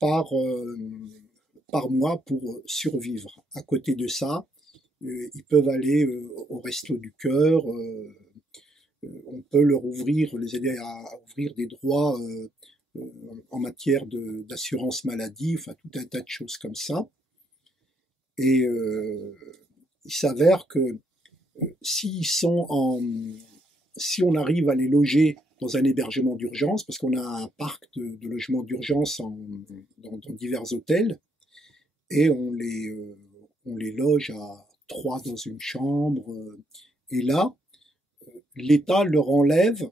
par mois pour survivre. À côté de ça, ils peuvent aller au Resto du Cœur, on peut les aider à ouvrir des droits en matière d'assurance maladie, enfin tout un tas de choses comme ça. Et il s'avère que si on arrive à les loger dans un hébergement d'urgence, parce qu'on a un parc de logements d'urgence dans divers hôtels, et on les loge à 3 dans une chambre, et là, l'État leur enlève,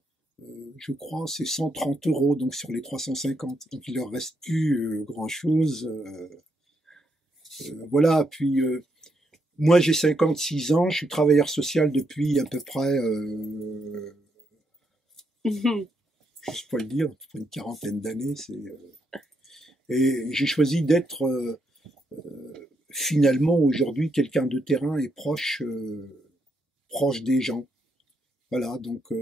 je crois, c'est 130 €, donc sur les 350, donc il leur reste plus grand-chose. Voilà, puis moi j'ai 56 ans, je suis travailleur social depuis à peu près... je sais pas le dire, une quarantaine d'années, et j'ai choisi d'être finalement aujourd'hui quelqu'un de terrain et proche des gens. Voilà, donc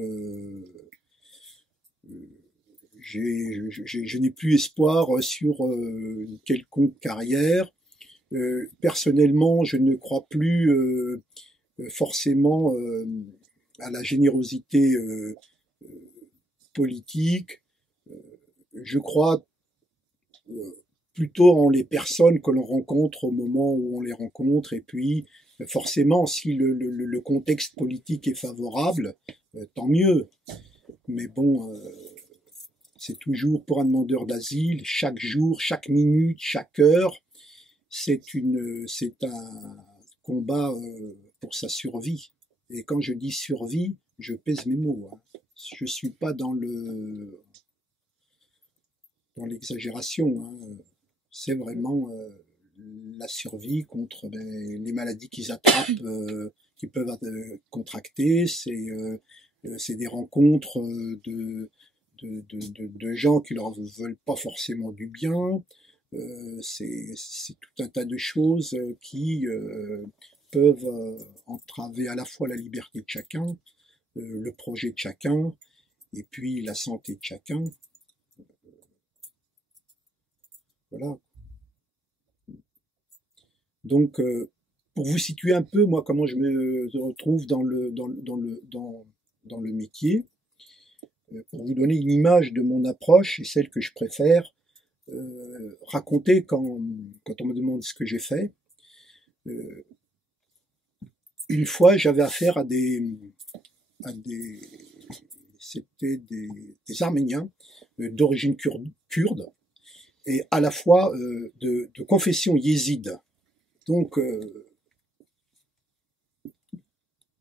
je n'ai plus espoir sur une quelconque carrière. Personnellement, je ne crois plus forcément à la générosité politique. Je crois plutôt en les personnes que l'on rencontre au moment où on les rencontre, et puis forcément si le contexte politique est favorable, tant mieux. Mais bon, C'est toujours pour un demandeur d'asile, chaque jour, chaque minute, chaque heure, c'est un combat pour sa survie. Et quand je dis survie, je pèse mes mots. Hein. Je suis pas dans l'exagération. Hein. C'est vraiment la survie contre les maladies qu'ils attrapent, qu'ils peuvent contracter. C'est des rencontres de gens qui leur veulent pas forcément du bien. C'est tout un tas de choses qui peuvent entraver à la fois la liberté de chacun, le projet de chacun, et puis la santé de chacun. Voilà. Donc, pour vous situer un peu, moi, comment je me retrouve dans le métier, pour vous donner une image de mon approche et celle que je préfère raconter quand on me demande ce que j'ai fait. Une fois, j'avais affaire à c'était des Arméniens d'origine kurde et à la fois de confession yézide. Donc,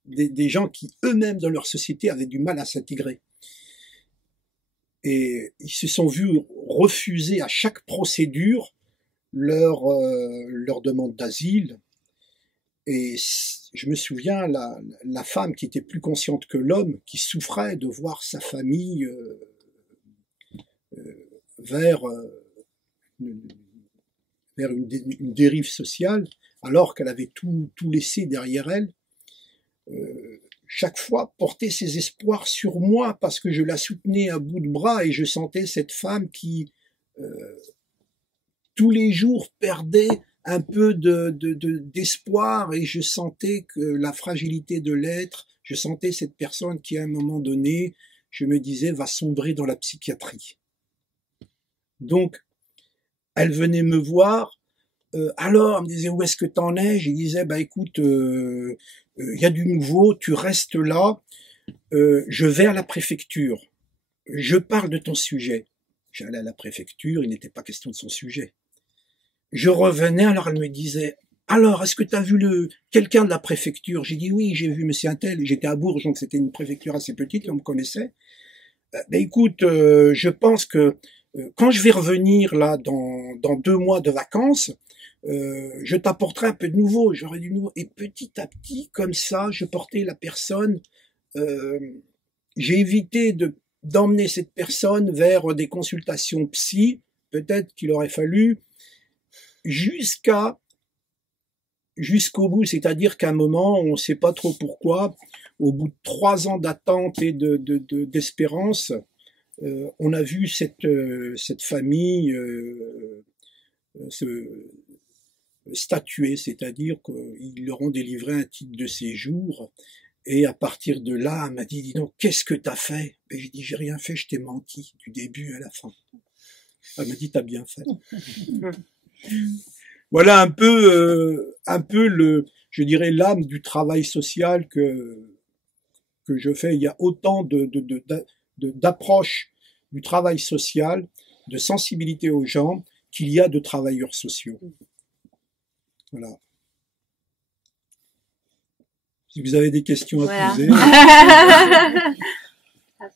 des gens qui eux-mêmes dans leur société avaient du mal à s'intégrer. Et ils se sont vus refuser à chaque procédure leur demande d'asile. Et je me souviens, la femme qui était plus consciente que l'homme, qui souffrait de voir sa famille vers une dérive sociale, alors qu'elle avait tout laissé derrière elle, chaque fois portait ses espoirs sur moi parce que je la soutenais à bout de bras et je sentais cette femme qui tous les jours perdait un peu d'espoir et je sentais que la fragilité de l'être, je sentais cette personne qui à un moment donné, je me disais, va sombrer dans la psychiatrie. Donc, elle venait me voir, alors, elle me disait, où est-ce que t'en es? Je disais, bah écoute, il y a du nouveau, tu restes là, je vais à la préfecture, je parle de ton sujet. J'allais à la préfecture, il n'était pas question de son sujet. Je revenais, alors elle me disait, alors, est-ce que tu as vu quelqu'un de la préfecture? J'ai dit oui, j'ai vu monsieur Untel, j'étais à Bourges, donc c'était une préfecture assez petite, on me connaissait. Ben écoute, je pense que quand je vais revenir là dans 2 mois de vacances, je t'apporterai un peu de nouveau, j'aurai du nouveau. Et petit à petit, comme ça, je portais la personne, j'ai évité d'emmener cette personne vers des consultations psy, peut-être qu'il aurait fallu, jusqu'au bout, c'est-à-dire qu'à un moment, on ne sait pas trop pourquoi, au bout de 3 ans d'attente et d'espérance, on a vu cette famille se statuer, c'est-à-dire qu'ils leur ont délivré un titre de séjour, et à partir de là, elle m'a dit, dis donc, qu'est-ce que t'as fait? Et j'ai dit, j'ai rien fait, je t'ai menti, du début à la fin. Elle m'a dit, t'as bien fait. Voilà un peu je dirais, l'âme du travail social que je fais. Il y a autant d'approches du travail social, de sensibilité aux gens, qu'il y a de travailleurs sociaux. Voilà. Si vous avez des questions à poser. Ah,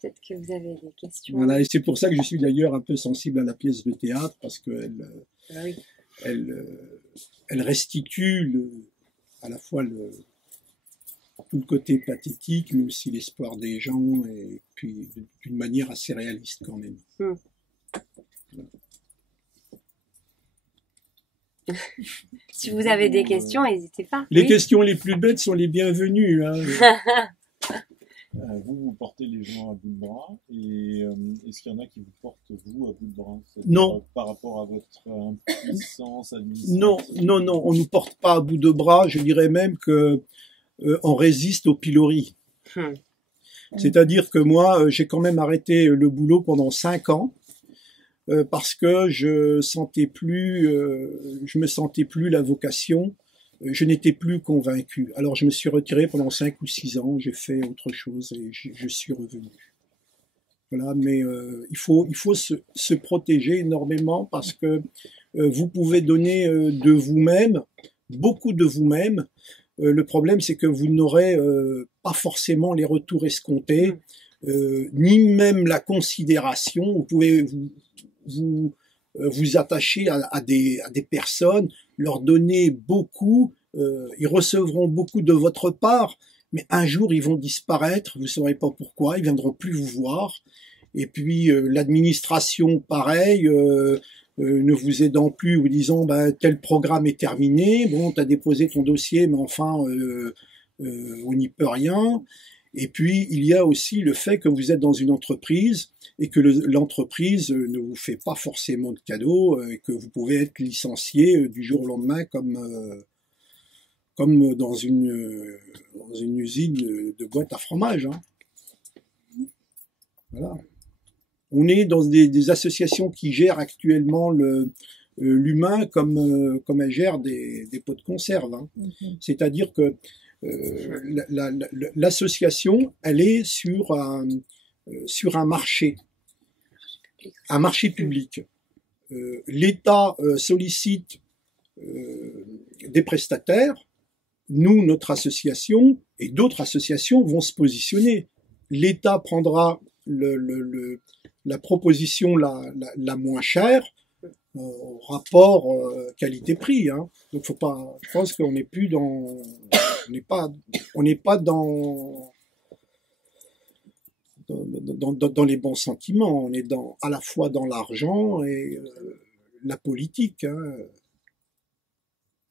peut-être que vous avez des questions. Voilà, et c'est pour ça que je suis d'ailleurs un peu sensible à la pièce de théâtre, parce qu'elle oui. elle restitue à la fois tout le côté pathétique, mais aussi l'espoir des gens, et puis d'une manière assez réaliste quand même. Si vous avez des questions, n'hésitez pas. Les questions les plus bêtes sont les bienvenues. Hein. Vous portez les gens à bout de bras, et est-ce qu'il y en a qui vous portent, vous, à bout de bras? Non. Par rapport à votre impuissance administrative? Non, on ne nous porte pas à bout de bras. Je dirais même que on résiste au pilori. C'est-à-dire que moi, j'ai quand même arrêté le boulot pendant 5 ans, parce que je me sentais plus la vocation. Je n'étais plus convaincu. Alors je me suis retiré pendant 5 ou 6 ans, j'ai fait autre chose et je suis revenu. Voilà, mais il faut se protéger énormément parce que vous pouvez donner de vous-même, beaucoup de vous-même. Le problème, c'est que vous n'aurez pas forcément les retours escomptés, ni même la considération. Vous pouvez vous attacher à des personnes, leur donner beaucoup, ils recevront beaucoup de votre part, mais un jour ils vont disparaître, vous ne saurez pas pourquoi, ils viendront plus vous voir. Et puis l'administration, pareil, ne vous aidant plus, vous disant bah, tel programme est terminé, bon, tu as déposé ton dossier, mais enfin, on n'y peut rien. Et puis il y a aussi le fait que vous êtes dans une entreprise et que l'entreprise ne vous fait pas forcément de cadeaux, et que vous pouvez être licencié du jour au lendemain comme dans une usine de boîte à fromage. Hein. Voilà. On est dans des associations qui gèrent actuellement l'humain comme elles gèrent des pots de conserve. Hein. C'est-à-dire que l'association, elle est sur un marché public. L'État sollicite des prestataires. Nous, notre association et d'autres associations vont se positionner. L'État prendra la proposition la moins chère au rapport qualité-prix. Hein. Donc faut pas. Je pense qu'on n'est plus dans. On n'est pas dans les bons sentiments. On est à la fois dans l'argent et la politique. Hein.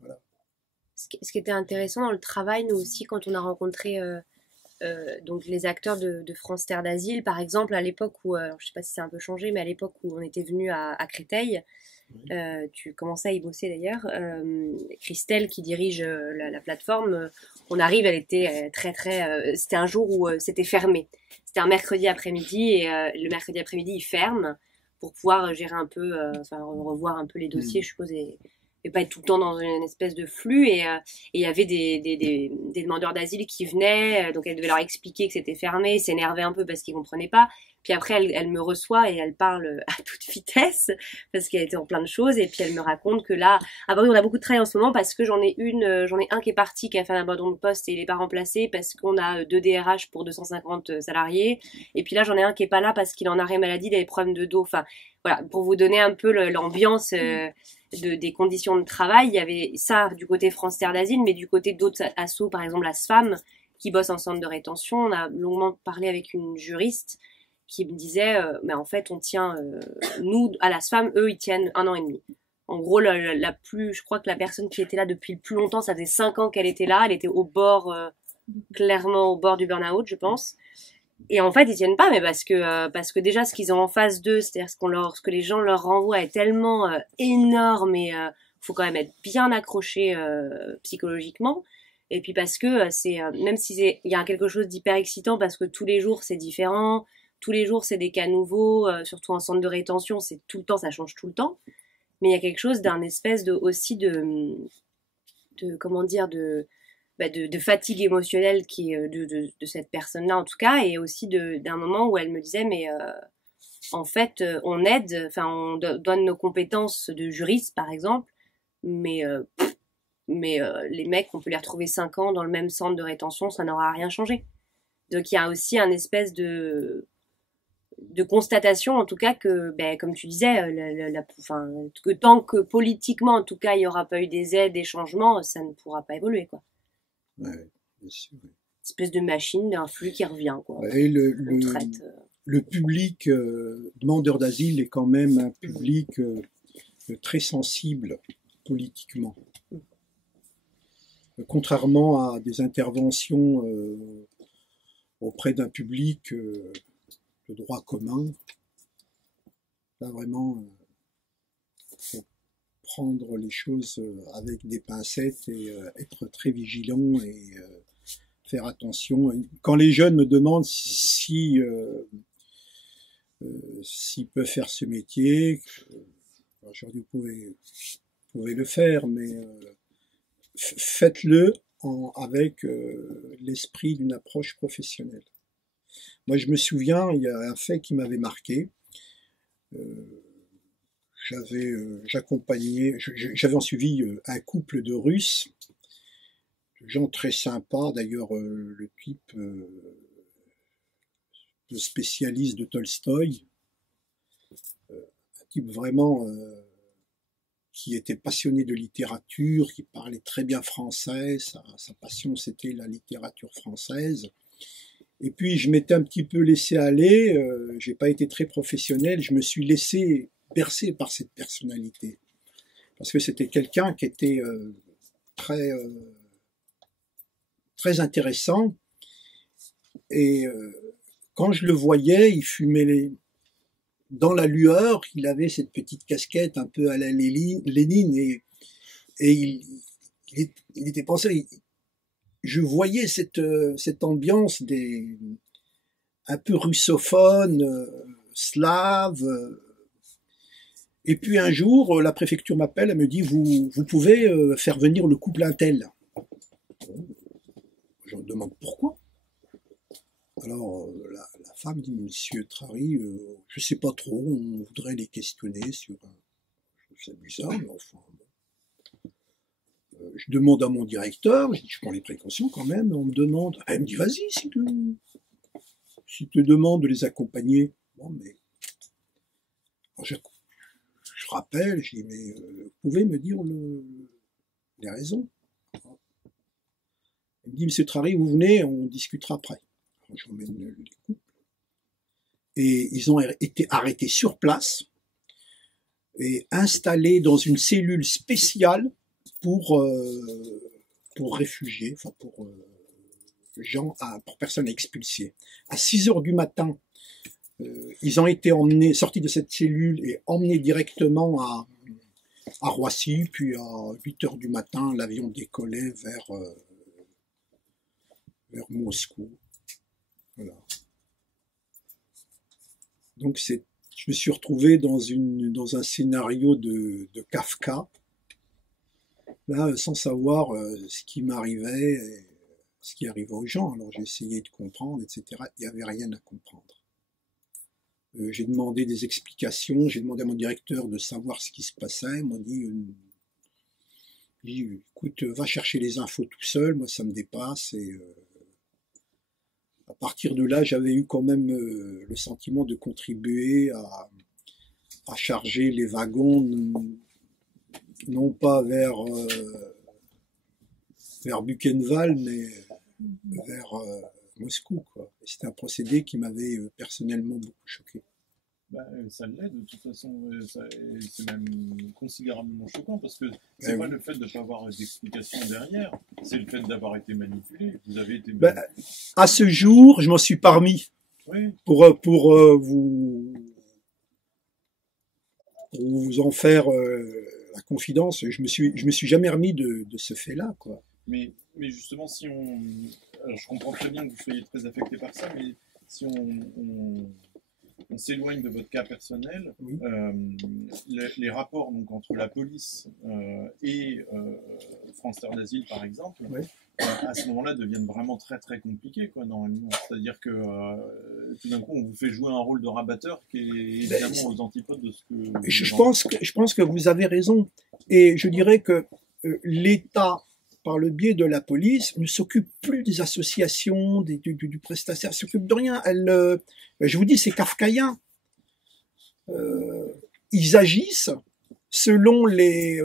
Voilà. Ce qui était intéressant dans le travail, nous aussi, quand on a rencontré donc les acteurs de France Terre d'Asile, par exemple, à l'époque où, alors, je sais pas si c'est un peu changé, mais à l'époque où on était venu à Créteil, tu commençais à y bosser d'ailleurs, Christelle qui dirige la plateforme, on arrive, elle était c'était un jour où c'était fermé. C'était un mercredi après-midi et le mercredi après-midi ils ferment pour pouvoir gérer un peu, revoir un peu les dossiers, je suppose, et pas être tout le temps dans une espèce de flux. Et il y avait des demandeurs d'asile qui venaient, donc elle devait leur expliquer que c'était fermé, s'énerver un peu parce qu'ils comprenaient pas. Puis après, elle me reçoit et elle parle à toute vitesse parce qu'elle était en plein de choses. Et puis elle me raconte que là, à Paris, on a beaucoup de travail en ce moment parce que j'en ai un qui est parti, qui a fait un abandon de poste et il est pas remplacé parce qu'on a 2 DRH pour 250 salariés. Et puis là, j'en ai un qui est pas là parce qu'il en a arrêt maladie, il a des problèmes de dos. Enfin, voilà, pour vous donner un peu l'ambiance des conditions de travail. Il y avait ça du côté France Terre d'Asile, mais du côté d'autres assos, par exemple la SFAM, qui bosse en centre de rétention. On a longuement parlé avec une juriste qui me disait, mais en fait, on tient, nous, à la SFAM, eux, ils tiennent 1 an et demi. En gros, je crois que la personne qui était là depuis le plus longtemps, ça faisait 5 ans qu'elle était là, elle était au bord, clairement au bord du burn-out, je pense. Et en fait, ils tiennent pas, mais parce que déjà, ce qu'ils ont en face d'eux, c'est-à-dire ce que les gens leur renvoient est tellement énorme et faut quand même être bien accroché psychologiquement. Et puis parce que même si il y a quelque chose d'hyper excitant parce que tous les jours c'est différent, tous les jours c'est des cas nouveaux, surtout en centre de rétention, c'est tout le temps, ça change tout le temps. Mais il y a quelque chose d'un espèce de comment dire, de fatigue émotionnelle qui est de cette personne-là en tout cas, et aussi d'un moment où elle me disait mais en fait on aide, enfin on donne nos compétences de juriste par exemple, mais les mecs on peut les retrouver 5 ans dans le même centre de rétention, ça n'aura rien changé. Donc il y a aussi un espèce de constatation en tout cas que comme tu disais que tant que politiquement en tout cas il n'y aura pas eu des aides, des changements, ça ne pourra pas évoluer quoi. Ouais, bien sûr. Une espèce de machine, d'un flux qui revient quoi. Et le public demandeur d'asile est quand même un public très sensible politiquement. Contrairement à des interventions auprès d'un public de droit commun, là vraiment faut prendre les choses avec des pincettes et être très vigilant et faire attention. Quand les jeunes me demandent s'ils peuvent faire ce métier, je leur dis vous pouvez le faire, mais faites-le avec l'esprit d'une approche professionnelle. Moi, je me souviens, il y a un fait qui m'avait marqué. J'avais suivi un couple de Russes, de gens très sympas. D'ailleurs, le type le spécialiste de Tolstoï, un type vraiment qui était passionné de littérature, qui parlait très bien français. Sa passion, c'était la littérature française. Et puis, je m'étais un petit peu laissé aller. J'ai pas été très professionnel. Je me suis laissé bercer par cette personnalité, parce que c'était quelqu'un qui était très intéressant. Et quand je le voyais, il fumait dans la lueur. Il avait cette petite casquette un peu à la Lénine, et il était pensé. Je voyais cette ambiance un peu russophone, slave. Et puis un jour, la préfecture m'appelle, elle me dit, vous pouvez faire venir le couple Intel. Je me demande pourquoi. Alors la femme dit, Monsieur Trary, je sais pas trop, on voudrait les questionner sur c'est bizarre, mais enfin. Je demande à mon directeur, je prends les précautions quand même, on me demande, elle me dit, vas-y, si te demande de les accompagner. Bon, mais je rappelle, je dis, mais vous pouvez me dire les raisons? Il me dit, Monsieur Trary, vous venez, on discutera après. J'emmène les couples. Et ils ont été arrêtés sur place et installés dans une cellule spéciale pour réfugiés, enfin pour personnes expulsées. À 6 heures du matin, ils ont été sortis de cette cellule et emmenés directement à Roissy, puis à 8 heures du matin, l'avion décollait vers Moscou. Voilà. Donc je me suis retrouvé dans un scénario de Kafka, là, sans savoir ce qui m'arrivait, ce qui arrivait aux gens. Alors j'ai essayé de comprendre, etc. Il n'y avait rien à comprendre. J'ai demandé des explications, j'ai demandé à mon directeur de savoir ce qui se passait. Il m'a dit, écoute, va chercher les infos tout seul, moi ça me dépasse. Et à partir de là, j'avais eu quand même le sentiment de contribuer à charger les wagons, non pas vers Buchenwald, mais vers Moscou, quoi. C'était un procédé qui m'avait personnellement beaucoup choqué. Ça l'est, de toute façon, c'est même considérablement choquant, parce que c'est pas le fait de ne pas avoir d'explication derrière, c'est le fait d'avoir été manipulé. Vous avez été manipulé. À ce jour, je m'en suis pas remis. Oui. Pour vous en faire la confidence, je me suis jamais remis de ce fait-là, quoi. Mais justement, si on, alors je comprends très bien que vous soyez très affecté par ça, mais si on s'éloigne de votre cas personnel, oui. Les rapports donc entre la police et France Terre d'Asile, par exemple, oui. À ce moment-là deviennent vraiment très très compliqués, quoi, normalement. C'est-à-dire que tout d'un coup, on vous fait jouer un rôle de rabatteur qui est évidemment aux antipodes de ce que... Je pense que vous avez raison. Et je dirais que l'État, par le biais de la police, ne s'occupe plus des associations, du prestataire, ne s'occupe de rien. Je vous dis, c'est kafkaïen. Ils agissent selon les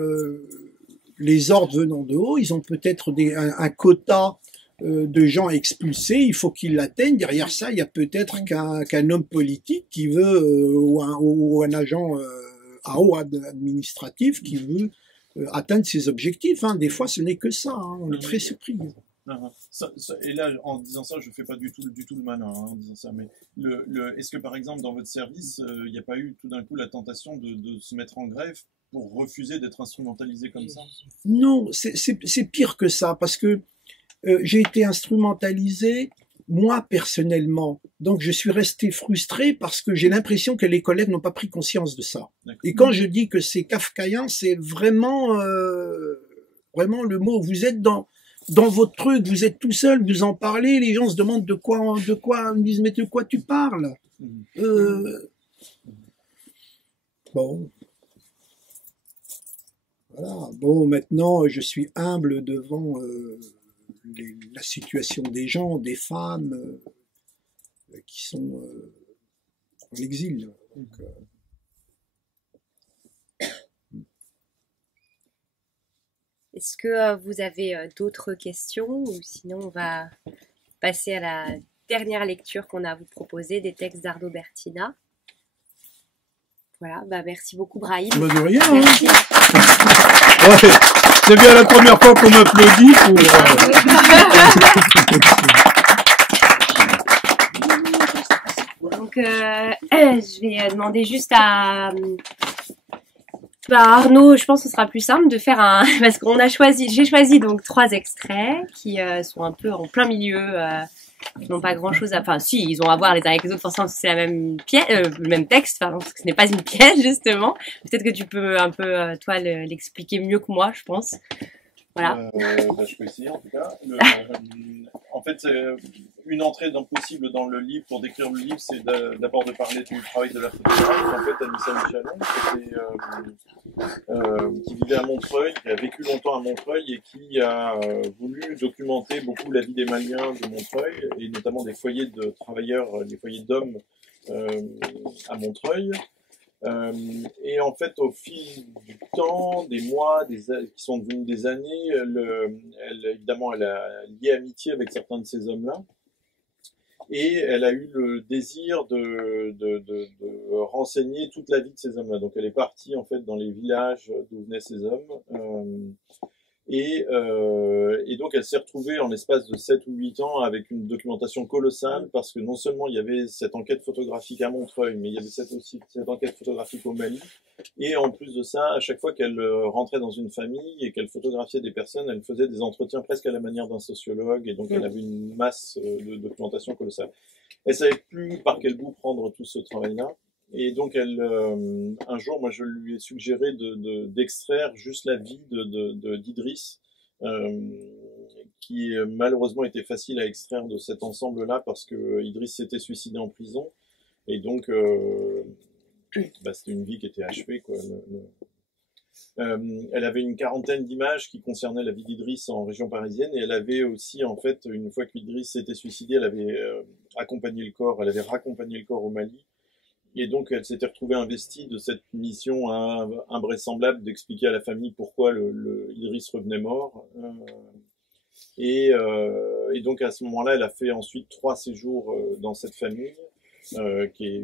ordres venant de haut. Ils ont peut-être un quota de gens expulsés, il faut qu'ils l'atteignent. Derrière ça, il y a peut-être qu'un homme politique qui veut, ou un agent à haut administratif qui veut atteindre ses objectifs. Hein. Des fois, ce n'est que ça. Hein. On est très surpris. Et là, en disant ça, je ne fais pas du tout le malin, hein, en disant ça. Mais est-ce que, par exemple, dans votre service, il n'y a pas eu tout d'un coup la tentation de se mettre en grève pour refuser d'être instrumentalisé comme ça? Non, c'est pire que ça, parce que j'ai été instrumentalisé, moi, personnellement. Donc, je suis resté frustré parce que j'ai l'impression que les collègues n'ont pas pris conscience de ça. Et quand je dis que c'est kafkaïen, c'est vraiment le mot. dans votre truc, vous êtes tout seul, vous en parlez, les gens se demandent de quoi, ils disent, mais de quoi tu parles? Bon. Voilà. Bon, maintenant, je suis humble devant la situation des gens, des femmes qui sont en exil. Donc, est-ce que vous avez d'autres questions ou sinon on va passer à la dernière lecture qu'on a à vous proposer des textes d'Arnaud Bertina. Voilà, bah merci beaucoup Brahim. Bah de rien. Merci. Ouais, c'est bien la première fois qu'on m'applaudit pour... Donc je vais demander juste à Arnaud, je pense que ce sera plus simple de faire un, parce qu'on a choisi, j'ai choisi donc 3 extraits qui sont un peu en plein milieu, qui n'ont pas grand chose à, enfin si, ils ont à voir les uns avec les autres, forcément parce que c'est la même pièce, le même texte, pardon, parce que ce n'est pas une pièce justement. Peut-être que tu peux un peu, toi, l'expliquer mieux que moi, je pense. Voilà. Bah, je peux essayer en tout cas. En fait, une entrée possible dans le livre, pour décrire le livre, c'est d'abord de parler du travail de la photographe. En fait, Anissa Michalon, qui vivait à Montreuil, qui a vécu longtemps à Montreuil et qui a voulu documenter beaucoup la vie des Maliens de Montreuil, et notamment des foyers de travailleurs, des foyers d'hommes à Montreuil. Et en fait, au fil du temps, des mois, qui sont devenus des années, évidemment, elle a lié amitié avec certains de ces hommes-là. Et elle a eu le désir de renseigner toute la vie de ces hommes-là. Donc elle est partie, en fait, dans les villages d'où venaient ces hommes. Et donc elle s'est retrouvée en l'espace de 7 ou 8 ans avec une documentation colossale, parce que non seulement il y avait cette enquête photographique à Montreuil, mais il y avait aussi cette enquête photographique au Mali. Et en plus de ça, à chaque fois qu'elle rentrait dans une famille et qu'elle photographiait des personnes, elle faisait des entretiens presque à la manière d'un sociologue, et donc elle avait une masse de documentation colossale. Elle savait plus par quel bout prendre tout ce travail-là. Et donc, un jour, moi, je lui ai suggéré d'extraire juste la vie d'Idriss, qui malheureusement était facile à extraire de cet ensemble-là, parce que Idriss s'était suicidé en prison. Et donc, c'était une vie qui était achevée, quoi. Elle avait une quarantaine d'images qui concernaient la vie d'Idriss en région parisienne, et elle avait aussi, en fait, une fois qu'Idriss s'était suicidé, elle avait raccompagné le corps au Mali. Et donc, elle s'était retrouvée investie de cette mission invraisemblable d'expliquer à la famille pourquoi Idriss revenait mort. Et donc, à ce moment-là, elle a fait ensuite 3 séjours dans cette famille, qui est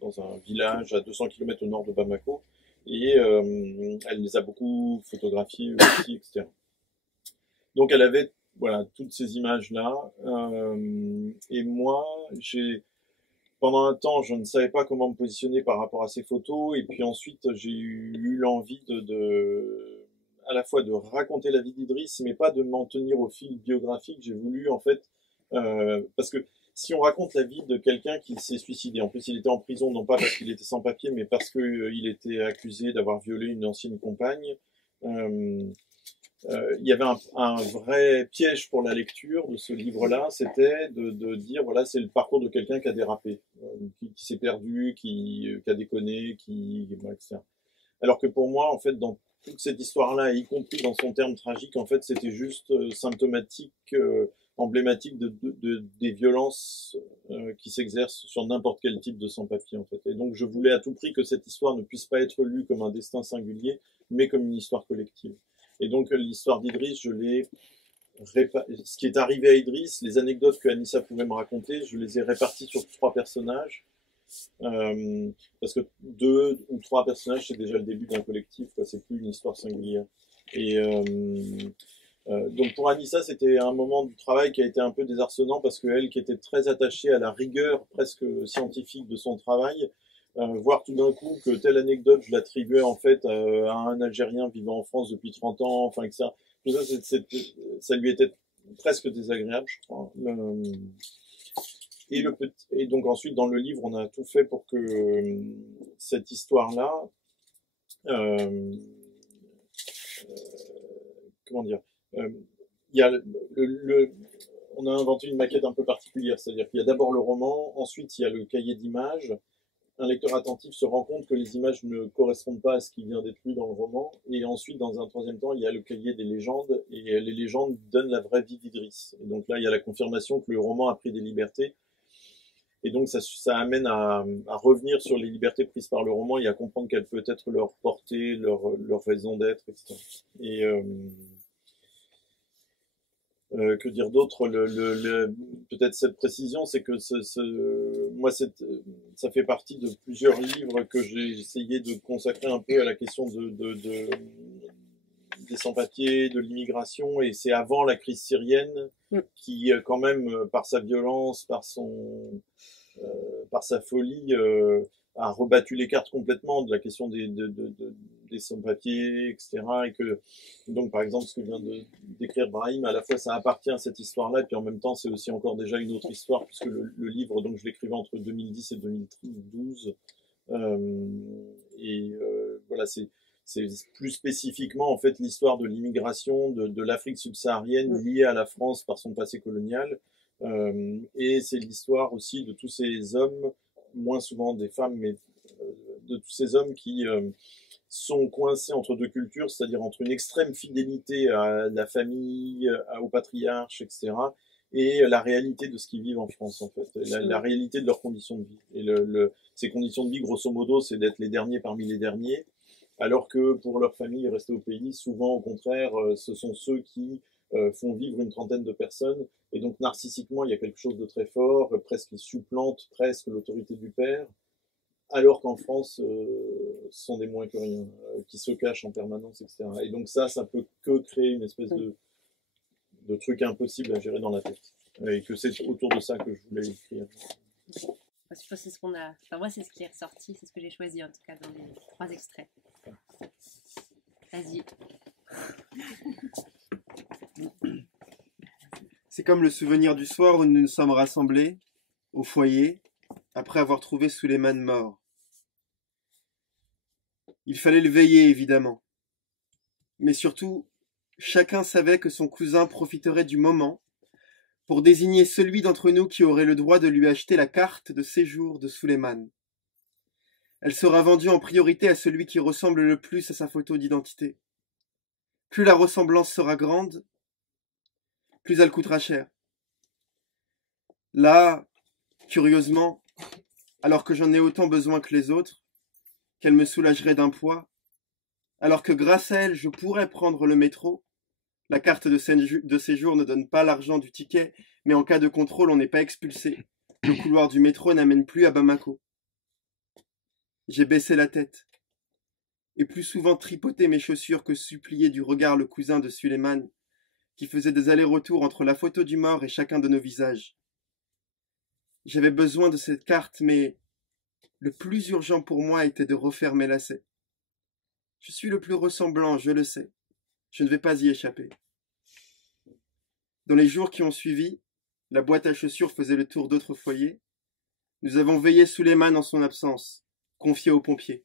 dans un village à 200 km au nord de Bamako. Et elle les a beaucoup photographiées aussi, etc. Donc, elle avait toutes ces images-là. Et moi, pendant un temps, je ne savais pas comment me positionner par rapport à ces photos, et puis ensuite, j'ai eu l'envie à la fois de raconter la vie d'Idriss, mais pas de m'en tenir au fil biographique. J'ai voulu, en fait, parce que si on raconte la vie de quelqu'un qui s'est suicidé, en plus il était en prison, non pas parce qu'il était sans papier, mais parce qu'il était accusé d'avoir violé une ancienne compagne, il y avait un vrai piège pour la lecture de ce livre-là, c'était de dire, voilà, c'est le parcours de quelqu'un qui a dérapé, qui s'est perdu, qui a déconné, etc. Alors que pour moi, en fait, dans toute cette histoire-là, y compris dans son terme tragique, en fait, c'était juste symptomatique, emblématique des violences qui s'exercent sur n'importe quel type de sans-papier, en fait. Et donc, je voulais à tout prix que cette histoire ne puisse pas être lue comme un destin singulier, mais comme une histoire collective. Et donc, l'histoire d'Idriss, ce qui est arrivé à Idriss, les anecdotes que Anissa pouvait me raconter, je les ai réparties sur 3 personnages. Parce que 2 ou 3 personnages, c'est déjà le début d'un collectif, quoi. C'est plus une histoire singulière. Et donc pour Anissa, c'était un moment du travail qui a été un peu désarçonnant, parce qu'elle, qui était très attachée à la rigueur presque scientifique de son travail, voir tout d'un coup que telle anecdote, je l'attribuais en fait à un Algérien vivant en France depuis 30 ans, enfin que ça, tout ça, ça lui était presque désagréable, je crois. Et donc ensuite, dans le livre, on a tout fait pour que cette histoire-là, comment dire, il y a on a inventé une maquette un peu particulière, c'est-à-dire qu'il y a d'abord le roman, ensuite il y a le cahier d'images. Un lecteur attentif se rend compte que les images ne correspondent pas à ce qui vient d'être lu dans le roman, et ensuite, dans un troisième temps, il y a le cahier des légendes, et les légendes donnent la vraie vie d'Idriss. Et donc là, il y a la confirmation que le roman a pris des libertés, et donc ça amène à revenir sur les libertés prises par le roman et à comprendre quelle peut être leur portée, leur raison d'être, etc. Et que dire d'autre, peut-être cette précision, c'est que moi, ça fait partie de plusieurs livres que j'ai essayé de consacrer un peu à la question des sans-papiers, de l'immigration, et c'est avant la crise syrienne qui, quand même, par sa violence, par sa folie, a rebattu les cartes complètement de la question des sans-papiers, etc. Et que, donc, par exemple, ce que vient de décrire Brahim, à la fois ça appartient à cette histoire-là, et puis en même temps, c'est aussi encore déjà une autre histoire, puisque le livre, donc, je l'écrivais entre 2010 et 2012. Voilà, c'est plus spécifiquement, en fait, l'histoire de l'immigration de l'Afrique subsaharienne liée à la France par son passé colonial. Et c'est l'histoire aussi de tous ces hommes, moins souvent des femmes, mais de tous ces hommes qui sont coincés entre deux cultures, c'est-à-dire entre une extrême fidélité à la famille, au patriarche, etc., et la réalité de ce qu'ils vivent en France, en fait, la réalité de leurs conditions de vie. Et ces conditions de vie, grosso modo, c'est d'être les derniers parmi les derniers, alors que pour leur famille, rester au pays, souvent, au contraire, ce sont ceux qui font vivre une trentaine de personnes, et donc narcissiquement il y a quelque chose de très fort, presque qui supplante presque l'autorité du père, alors qu'en France ce sont des moins que rien, qui se cachent en permanence, etc. Et donc ça peut que créer une espèce de truc impossible à gérer dans la tête, et que c'est autour de ça que je voulais écrire. Je pense que c'est ce qu'on a. Enfin, moi, c'est ce qui est ressorti, c'est ce que j'ai choisi en tout cas dans les 3 extraits. Vas-y. C'est comme le souvenir du soir où nous nous sommes rassemblés, au foyer, après avoir trouvé Suleiman mort. Il fallait le veiller, évidemment. Mais surtout, chacun savait que son cousin profiterait du moment pour désigner celui d'entre nous qui aurait le droit de lui acheter la carte de séjour de Suleiman. Elle sera vendue en priorité à celui qui ressemble le plus à sa photo d'identité. Plus la ressemblance sera grande, plus elle coûtera cher. Là, curieusement, alors que j'en ai autant besoin que les autres, qu'elle me soulagerait d'un poids, alors que grâce à elle je pourrais prendre le métro, la carte de séjour ne donne pas l'argent du ticket, mais en cas de contrôle on n'est pas expulsé. Le couloir du métro n'amène plus à Bamako. J'ai baissé la tête, et plus souvent tripoté mes chaussures que supplié du regard le cousin de Suleiman, qui faisait des allers-retours entre la photo du mort et chacun de nos visages. J'avais besoin de cette carte, mais le plus urgent pour moi était de refaire mes lacets. Je suis le plus ressemblant, je le sais. Je ne vais pas y échapper. Dans les jours qui ont suivi, la boîte à chaussures faisait le tour d'autres foyers. Nous avons veillé Suleiman en son absence, confié aux pompiers.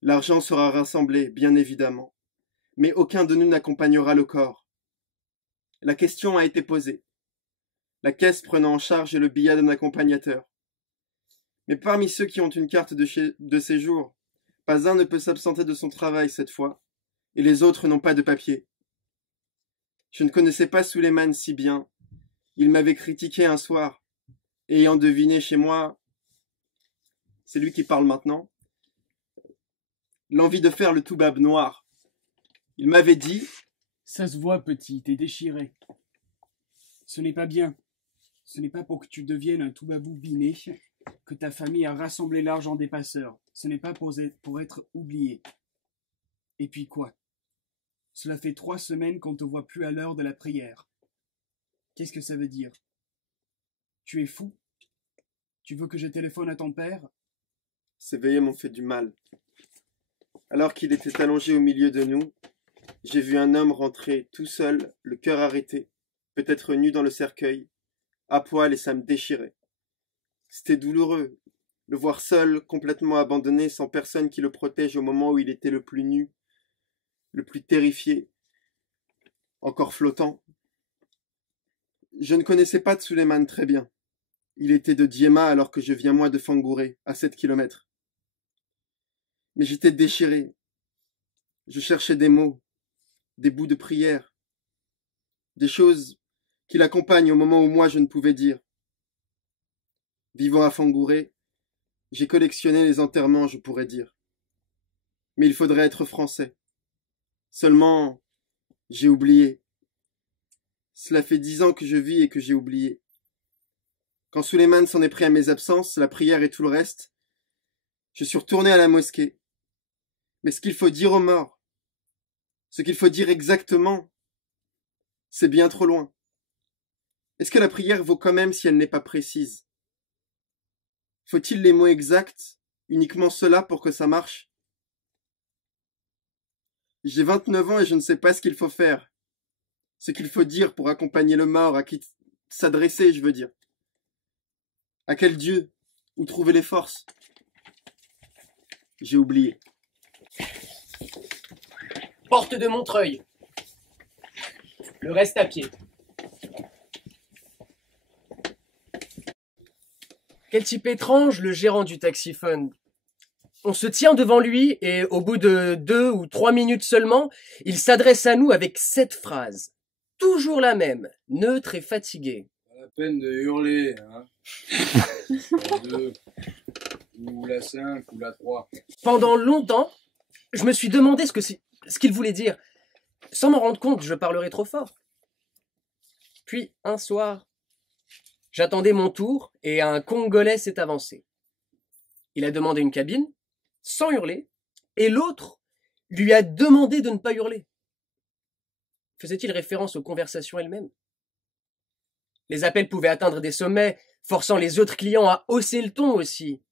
L'argent sera rassemblé, bien évidemment, mais aucun de nous n'accompagnera le corps. La question a été posée, la caisse prenant en charge le billet d'un accompagnateur. Mais parmi ceux qui ont une carte de séjour, pas un ne peut s'absenter de son travail cette fois, et les autres n'ont pas de papier. Je ne connaissais pas Suleiman si bien. Il m'avait critiqué un soir, et ayant deviné chez moi, c'est lui qui parle maintenant, l'envie de faire le toubab noir. Il m'avait dit « Ça se voit, petit, t'es déchiré. Ce n'est pas bien. Ce n'est pas pour que tu deviennes un toubabou biné que ta famille a rassemblé l'argent des passeurs. Ce n'est pas pour être oublié. Et puis quoi? Cela fait 3 semaines qu'on te voit plus à l'heure de la prière. Qu'est-ce que ça veut dire? Tu es fou? Tu veux que je téléphone à ton père? » Ces veillées m'ont fait du mal. Alors qu'il était allongé au milieu de nous, j'ai vu un homme rentrer tout seul, le cœur arrêté, peut-être nu dans le cercueil, à poil, et ça me déchirait. C'était douloureux, le voir seul, complètement abandonné, sans personne qui le protège au moment où il était le plus nu, le plus terrifié. encore flottant. Je ne connaissais pas Tsuleiman très bien. Il était de Diema alors que je viens moi de Fangouré, à 7 kilomètres. Mais j'étais déchiré. Je cherchais des mots, des bouts de prière, des choses qui l'accompagnent au moment où moi je ne pouvais dire. Vivant à Fangouré, j'ai collectionné les enterrements, je pourrais dire. Mais il faudrait être français. Seulement, j'ai oublié. Cela fait 10 ans que je vis et que j'ai oublié. Quand Suleiman s'en est pris à mes absences, la prière et tout le reste, je suis retourné à la mosquée. Mais ce qu'il faut dire aux morts, ce qu'il faut dire exactement, c'est bien trop loin. Est-ce que la prière vaut quand même si elle n'est pas précise? Faut-il les mots exacts, uniquement cela pour que ça marche? J'ai 29 ans et je ne sais pas ce qu'il faut faire. Ce qu'il faut dire pour accompagner le mort, à qui s'adresser, je veux dire. À quel Dieu? Où trouver les forces? J'ai oublié. Porte de Montreuil. Le reste à pied. Quel type étrange, le gérant du taxiphone. On se tient devant lui et au bout de 2 ou 3 minutes seulement, il s'adresse à nous avec cette phrase. Toujours la même, neutre et fatigué. Pas la peine de hurler, hein. La 2, ou la 5, ou la 3. Pendant longtemps, je me suis demandé ce qu'il voulait dire. Sans m'en rendre compte, je parlerais trop fort. Puis, un soir, j'attendais mon tour et un Congolais s'est avancé. Il a demandé une cabine, sans hurler, et l'autre lui a demandé de ne pas hurler. Faisait-il référence aux conversations elles-mêmes? Les appels pouvaient atteindre des sommets, forçant les autres clients à hausser le ton aussi.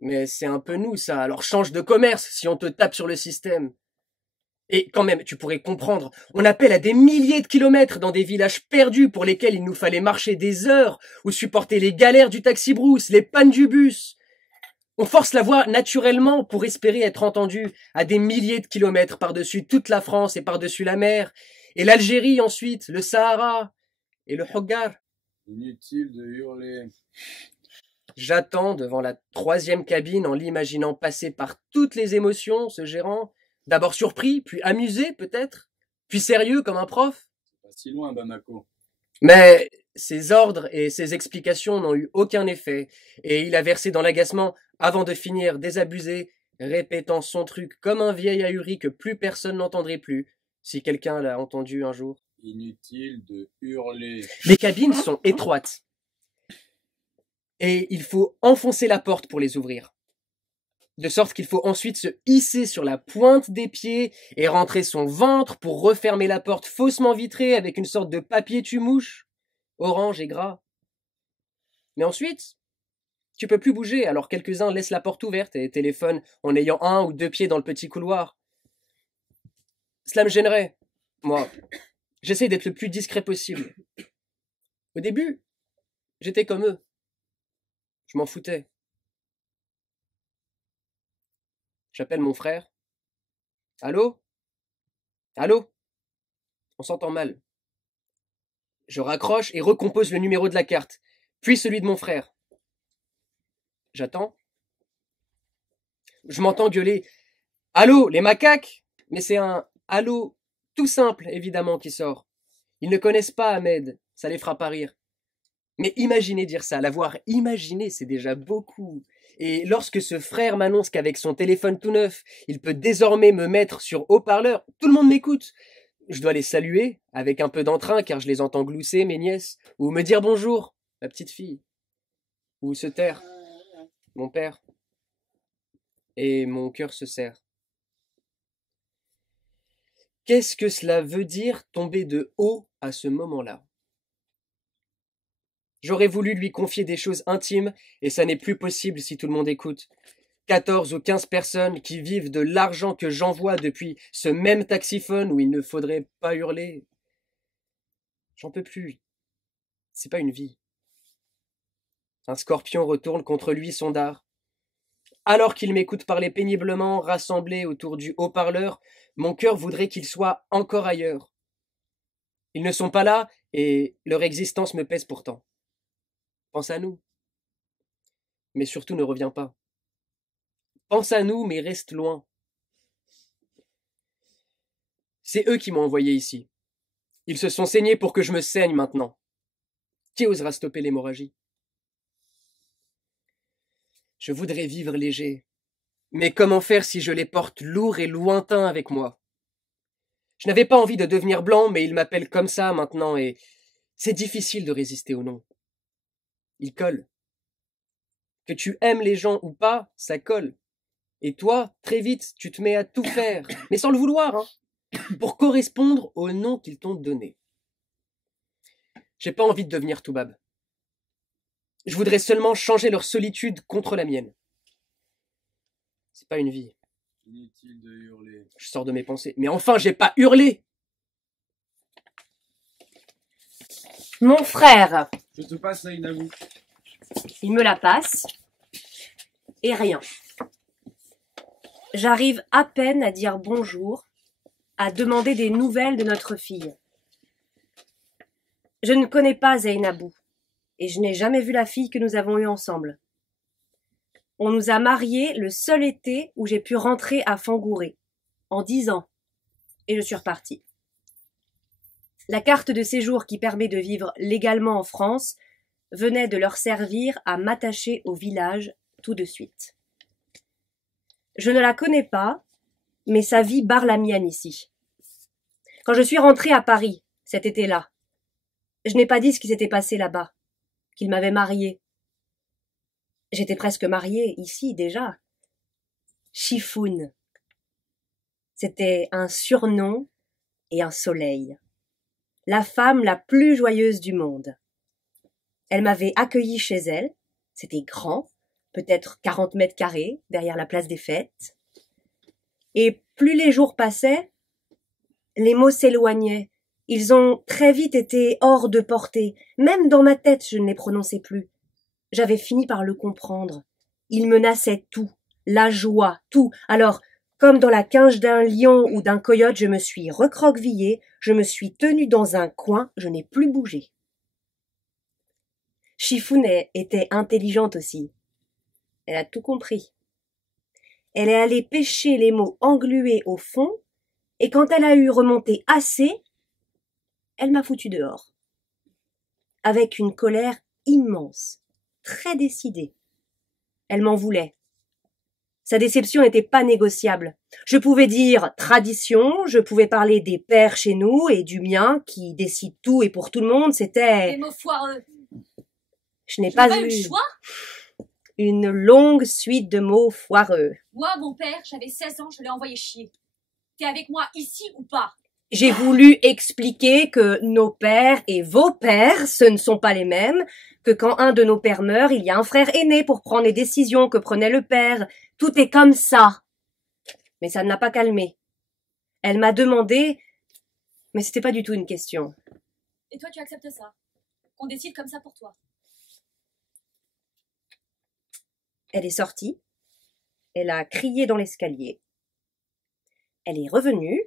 Mais c'est un peu nous, ça, alors change de commerce si on te tape sur le système. Et quand même, tu pourrais comprendre, on appelle à des milliers de kilomètres dans des villages perdus pour lesquels il nous fallait marcher des heures ou supporter les galères du taxi-brousse, les pannes du bus. On force la voix naturellement pour espérer être entendu à des milliers de kilomètres par-dessus toute la France et par-dessus la mer, et l'Algérie ensuite, le Sahara et le Hoggar. Inutile de hurler. J'attends devant la 3e cabine en l'imaginant passer par toutes les émotions, ce gérant, d'abord surpris, puis amusé peut-être, puis sérieux comme un prof. Pas si loin, Bamako. Mais ses ordres et ses explications n'ont eu aucun effet, et il a versé dans l'agacement avant de finir désabusé, répétant son truc comme un vieil ahuri que plus personne n'entendrait plus, si quelqu'un l'a entendu un jour. Inutile de hurler. Les cabines sont étroites, et il faut enfoncer la porte pour les ouvrir. De sorte qu'il faut ensuite se hisser sur la pointe des pieds et rentrer son ventre pour refermer la porte faussement vitrée avec une sorte de papier tue-mouche, orange et gras. Mais ensuite, tu peux plus bouger, alors quelques-uns laissent la porte ouverte et téléphonent en ayant 1 ou 2 pieds dans le petit couloir. Cela me gênerait, moi. J'essaie d'être le plus discret possible. Au début, j'étais comme eux. Je m'en foutais. J'appelle mon frère. Allô? Allô? On s'entend mal. Je raccroche et recompose le numéro de la carte, puis celui de mon frère. J'attends. Je m'entends gueuler « Allô, les macaques !» Mais c'est un « Allô !» tout simple, évidemment, qui sort. Ils ne connaissent pas Ahmed, ça les fera pas rire. Mais imaginez dire ça, l'avoir imaginé, c'est déjà beaucoup. Et lorsque ce frère m'annonce qu'avec son téléphone tout neuf, il peut désormais me mettre sur haut-parleur, tout le monde m'écoute. Je dois les saluer, avec un peu d'entrain, car je les entends glousser, mes nièces, ou me dire bonjour, ma petite fille. Ou se taire, mon père. Et mon cœur se serre. Qu'est-ce que cela veut dire tomber de haut à ce moment-là? J'aurais voulu lui confier des choses intimes, et ça n'est plus possible si tout le monde écoute. 14 ou 15 personnes qui vivent de l'argent que j'envoie depuis ce même taxiphone où il ne faudrait pas hurler. J'en peux plus. C'est pas une vie. Un scorpion retourne contre lui son dard. Alors qu'il m'écoute parler péniblement, rassemblé autour du haut-parleur, mon cœur voudrait qu'il soit encore ailleurs, Ils ne sont pas là et leur existence me pèse pourtant. Pense à nous. Mais surtout ne reviens pas. Pense à nous, mais reste loin. C'est eux qui m'ont envoyé ici. Ils se sont saignés pour que je me saigne maintenant. Qui osera stopper l'hémorragie? Je voudrais vivre léger. Mais comment faire si je les porte lourds et lointains avec moi? Je n'avais pas envie de devenir blanc, mais ils m'appellent comme ça maintenant et c'est difficile de résister au nom. Ils collent. Que tu aimes les gens ou pas, ça colle. Et toi, très vite, tu te mets à tout faire, mais sans le vouloir, hein, pour correspondre au nom qu'ils t'ont donné. J'ai pas envie de devenir Toubab. Je voudrais seulement changer leur solitude contre la mienne. C'est pas une vie. Inutile de hurler. Je sors de mes pensées. Mais enfin, j'ai pas hurlé! Mon frère. Je te passe là, Inabou. Il me la passe. Et rien. J'arrive à peine à dire bonjour, à demander des nouvelles de notre fille. Je ne connais pas Zainabou, et je n'ai jamais vu la fille que nous avons eue ensemble. On nous a mariés le seul été où j'ai pu rentrer à Fangouré, en 10 ans, et je suis repartie. La carte de séjour qui permet de vivre légalement en France venait de leur servir à m'attacher au village tout de suite. Je ne la connais pas, mais sa vie barre la mienne ici. Quand je suis rentrée à Paris, cet été-là, je n'ai pas dit ce qui s'était passé là-bas, qu'il m'avait mariée. J'étais presque mariée, ici, déjà. Chifoun. C'était un surnom et un soleil. La femme la plus joyeuse du monde. Elle m'avait accueillie chez elle. C'était grand, peut-être 40 mètres carrés, derrière la place des Fêtes. Et plus les jours passaient, les mots s'éloignaient. Ils ont très vite été hors de portée. Même dans ma tête, je ne les prononçais plus. J'avais fini par le comprendre. Il menaçait tout, la joie, tout. Alors, comme dans la cage d'un lion ou d'un coyote, je me suis recroquevillée, je me suis tenue dans un coin, je n'ai plus bougé. Chifoun était intelligente aussi. Elle a tout compris. Elle est allée pêcher les mots englués au fond, et quand elle a eu remonté assez, elle m'a foutu dehors. Avec une colère immense, très décidée. Elle m'en voulait. Sa déception n'était pas négociable. Je pouvais dire tradition, je pouvais parler des pères chez nous et du mien qui décide tout et pour tout le monde, c'était... Des mots foireux. Je n'ai pas eu le choix. Une longue suite de mots foireux. Moi, mon père, j'avais 16 ans, je l'ai envoyé chier. T'es avec moi ici ou pas? J'ai voulu expliquer que nos pères et vos pères, ce ne sont pas les mêmes, que quand un de nos pères meurt, il y a un frère aîné pour prendre les décisions que prenait le père. Tout est comme ça. Mais ça ne l'a pas calmée. Elle m'a demandé, mais c'était pas du tout une question. Et toi, tu acceptes ça? Qu'on décide comme ça pour toi? Elle est sortie. Elle a crié dans l'escalier. Elle est revenue.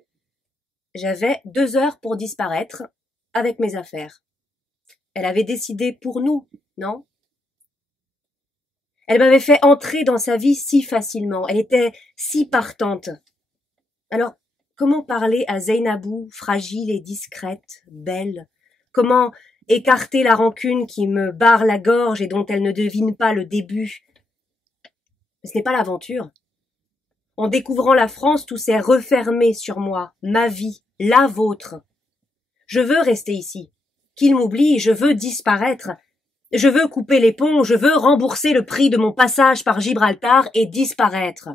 J'avais 2 heures pour disparaître avec mes affaires. Elle avait décidé pour nous, non? Elle m'avait fait entrer dans sa vie si facilement. Elle était si partante. Alors, comment parler à Zainabou, fragile et discrète, belle? Comment écarter la rancune qui me barre la gorge et dont elle ne devine pas le début? Ce n'est pas l'aventure. En découvrant la France, tout s'est refermé sur moi, ma vie, la vôtre. Je veux rester ici. Qu'il m'oublie, je veux disparaître. Je veux couper les ponts, je veux rembourser le prix de mon passage par Gibraltar et disparaître.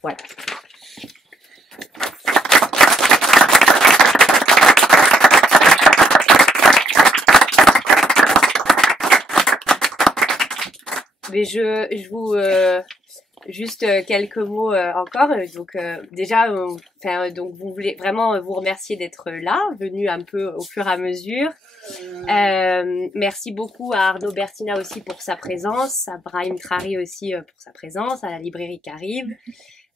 Voilà. Mais je vous juste quelques mots encore. Donc déjà, donc vous voulez vraiment vous remercier d'être là, venu un peu au fur et à mesure. Merci beaucoup à Arnaud Bertina aussi pour sa présence, à Brahim Trari aussi pour sa présence, à la librairie Caribe.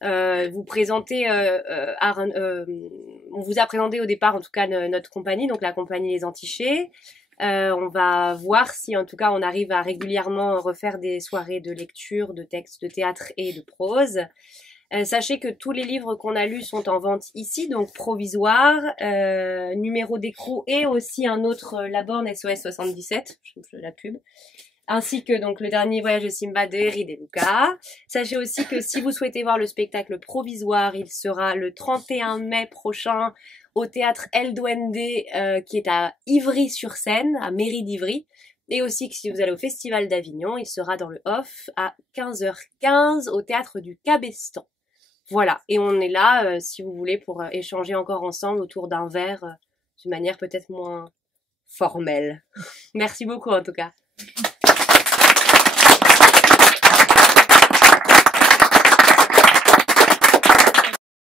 Vous présentez, on vous a présenté au départ en tout cas notre compagnie, donc la compagnie Les Antichés. On va voir si en tout cas on arrive à régulièrement refaire des soirées de lecture, de textes, de théâtre et de prose. Sachez que tous les livres qu'on a lus sont en vente ici, donc provisoire, numéro d'écrou et aussi un autre La Borne SOS 77, je la pub, ainsi que donc le dernier voyage de Simbad de Herri De Luca. Sachez aussi que si vous souhaitez voir le spectacle provisoire, il sera le 31 mai prochain au théâtre El Duende qui est à Ivry-sur-Seine, à Mairie d'Ivry. Et aussi que si vous allez au Festival d'Avignon, il sera dans le off à 15h15 au théâtre du Cabestan. Voilà, et on est là, si vous voulez, pour échanger encore ensemble autour d'un verre d'une manière peut-être moins formelle. Merci beaucoup en tout cas.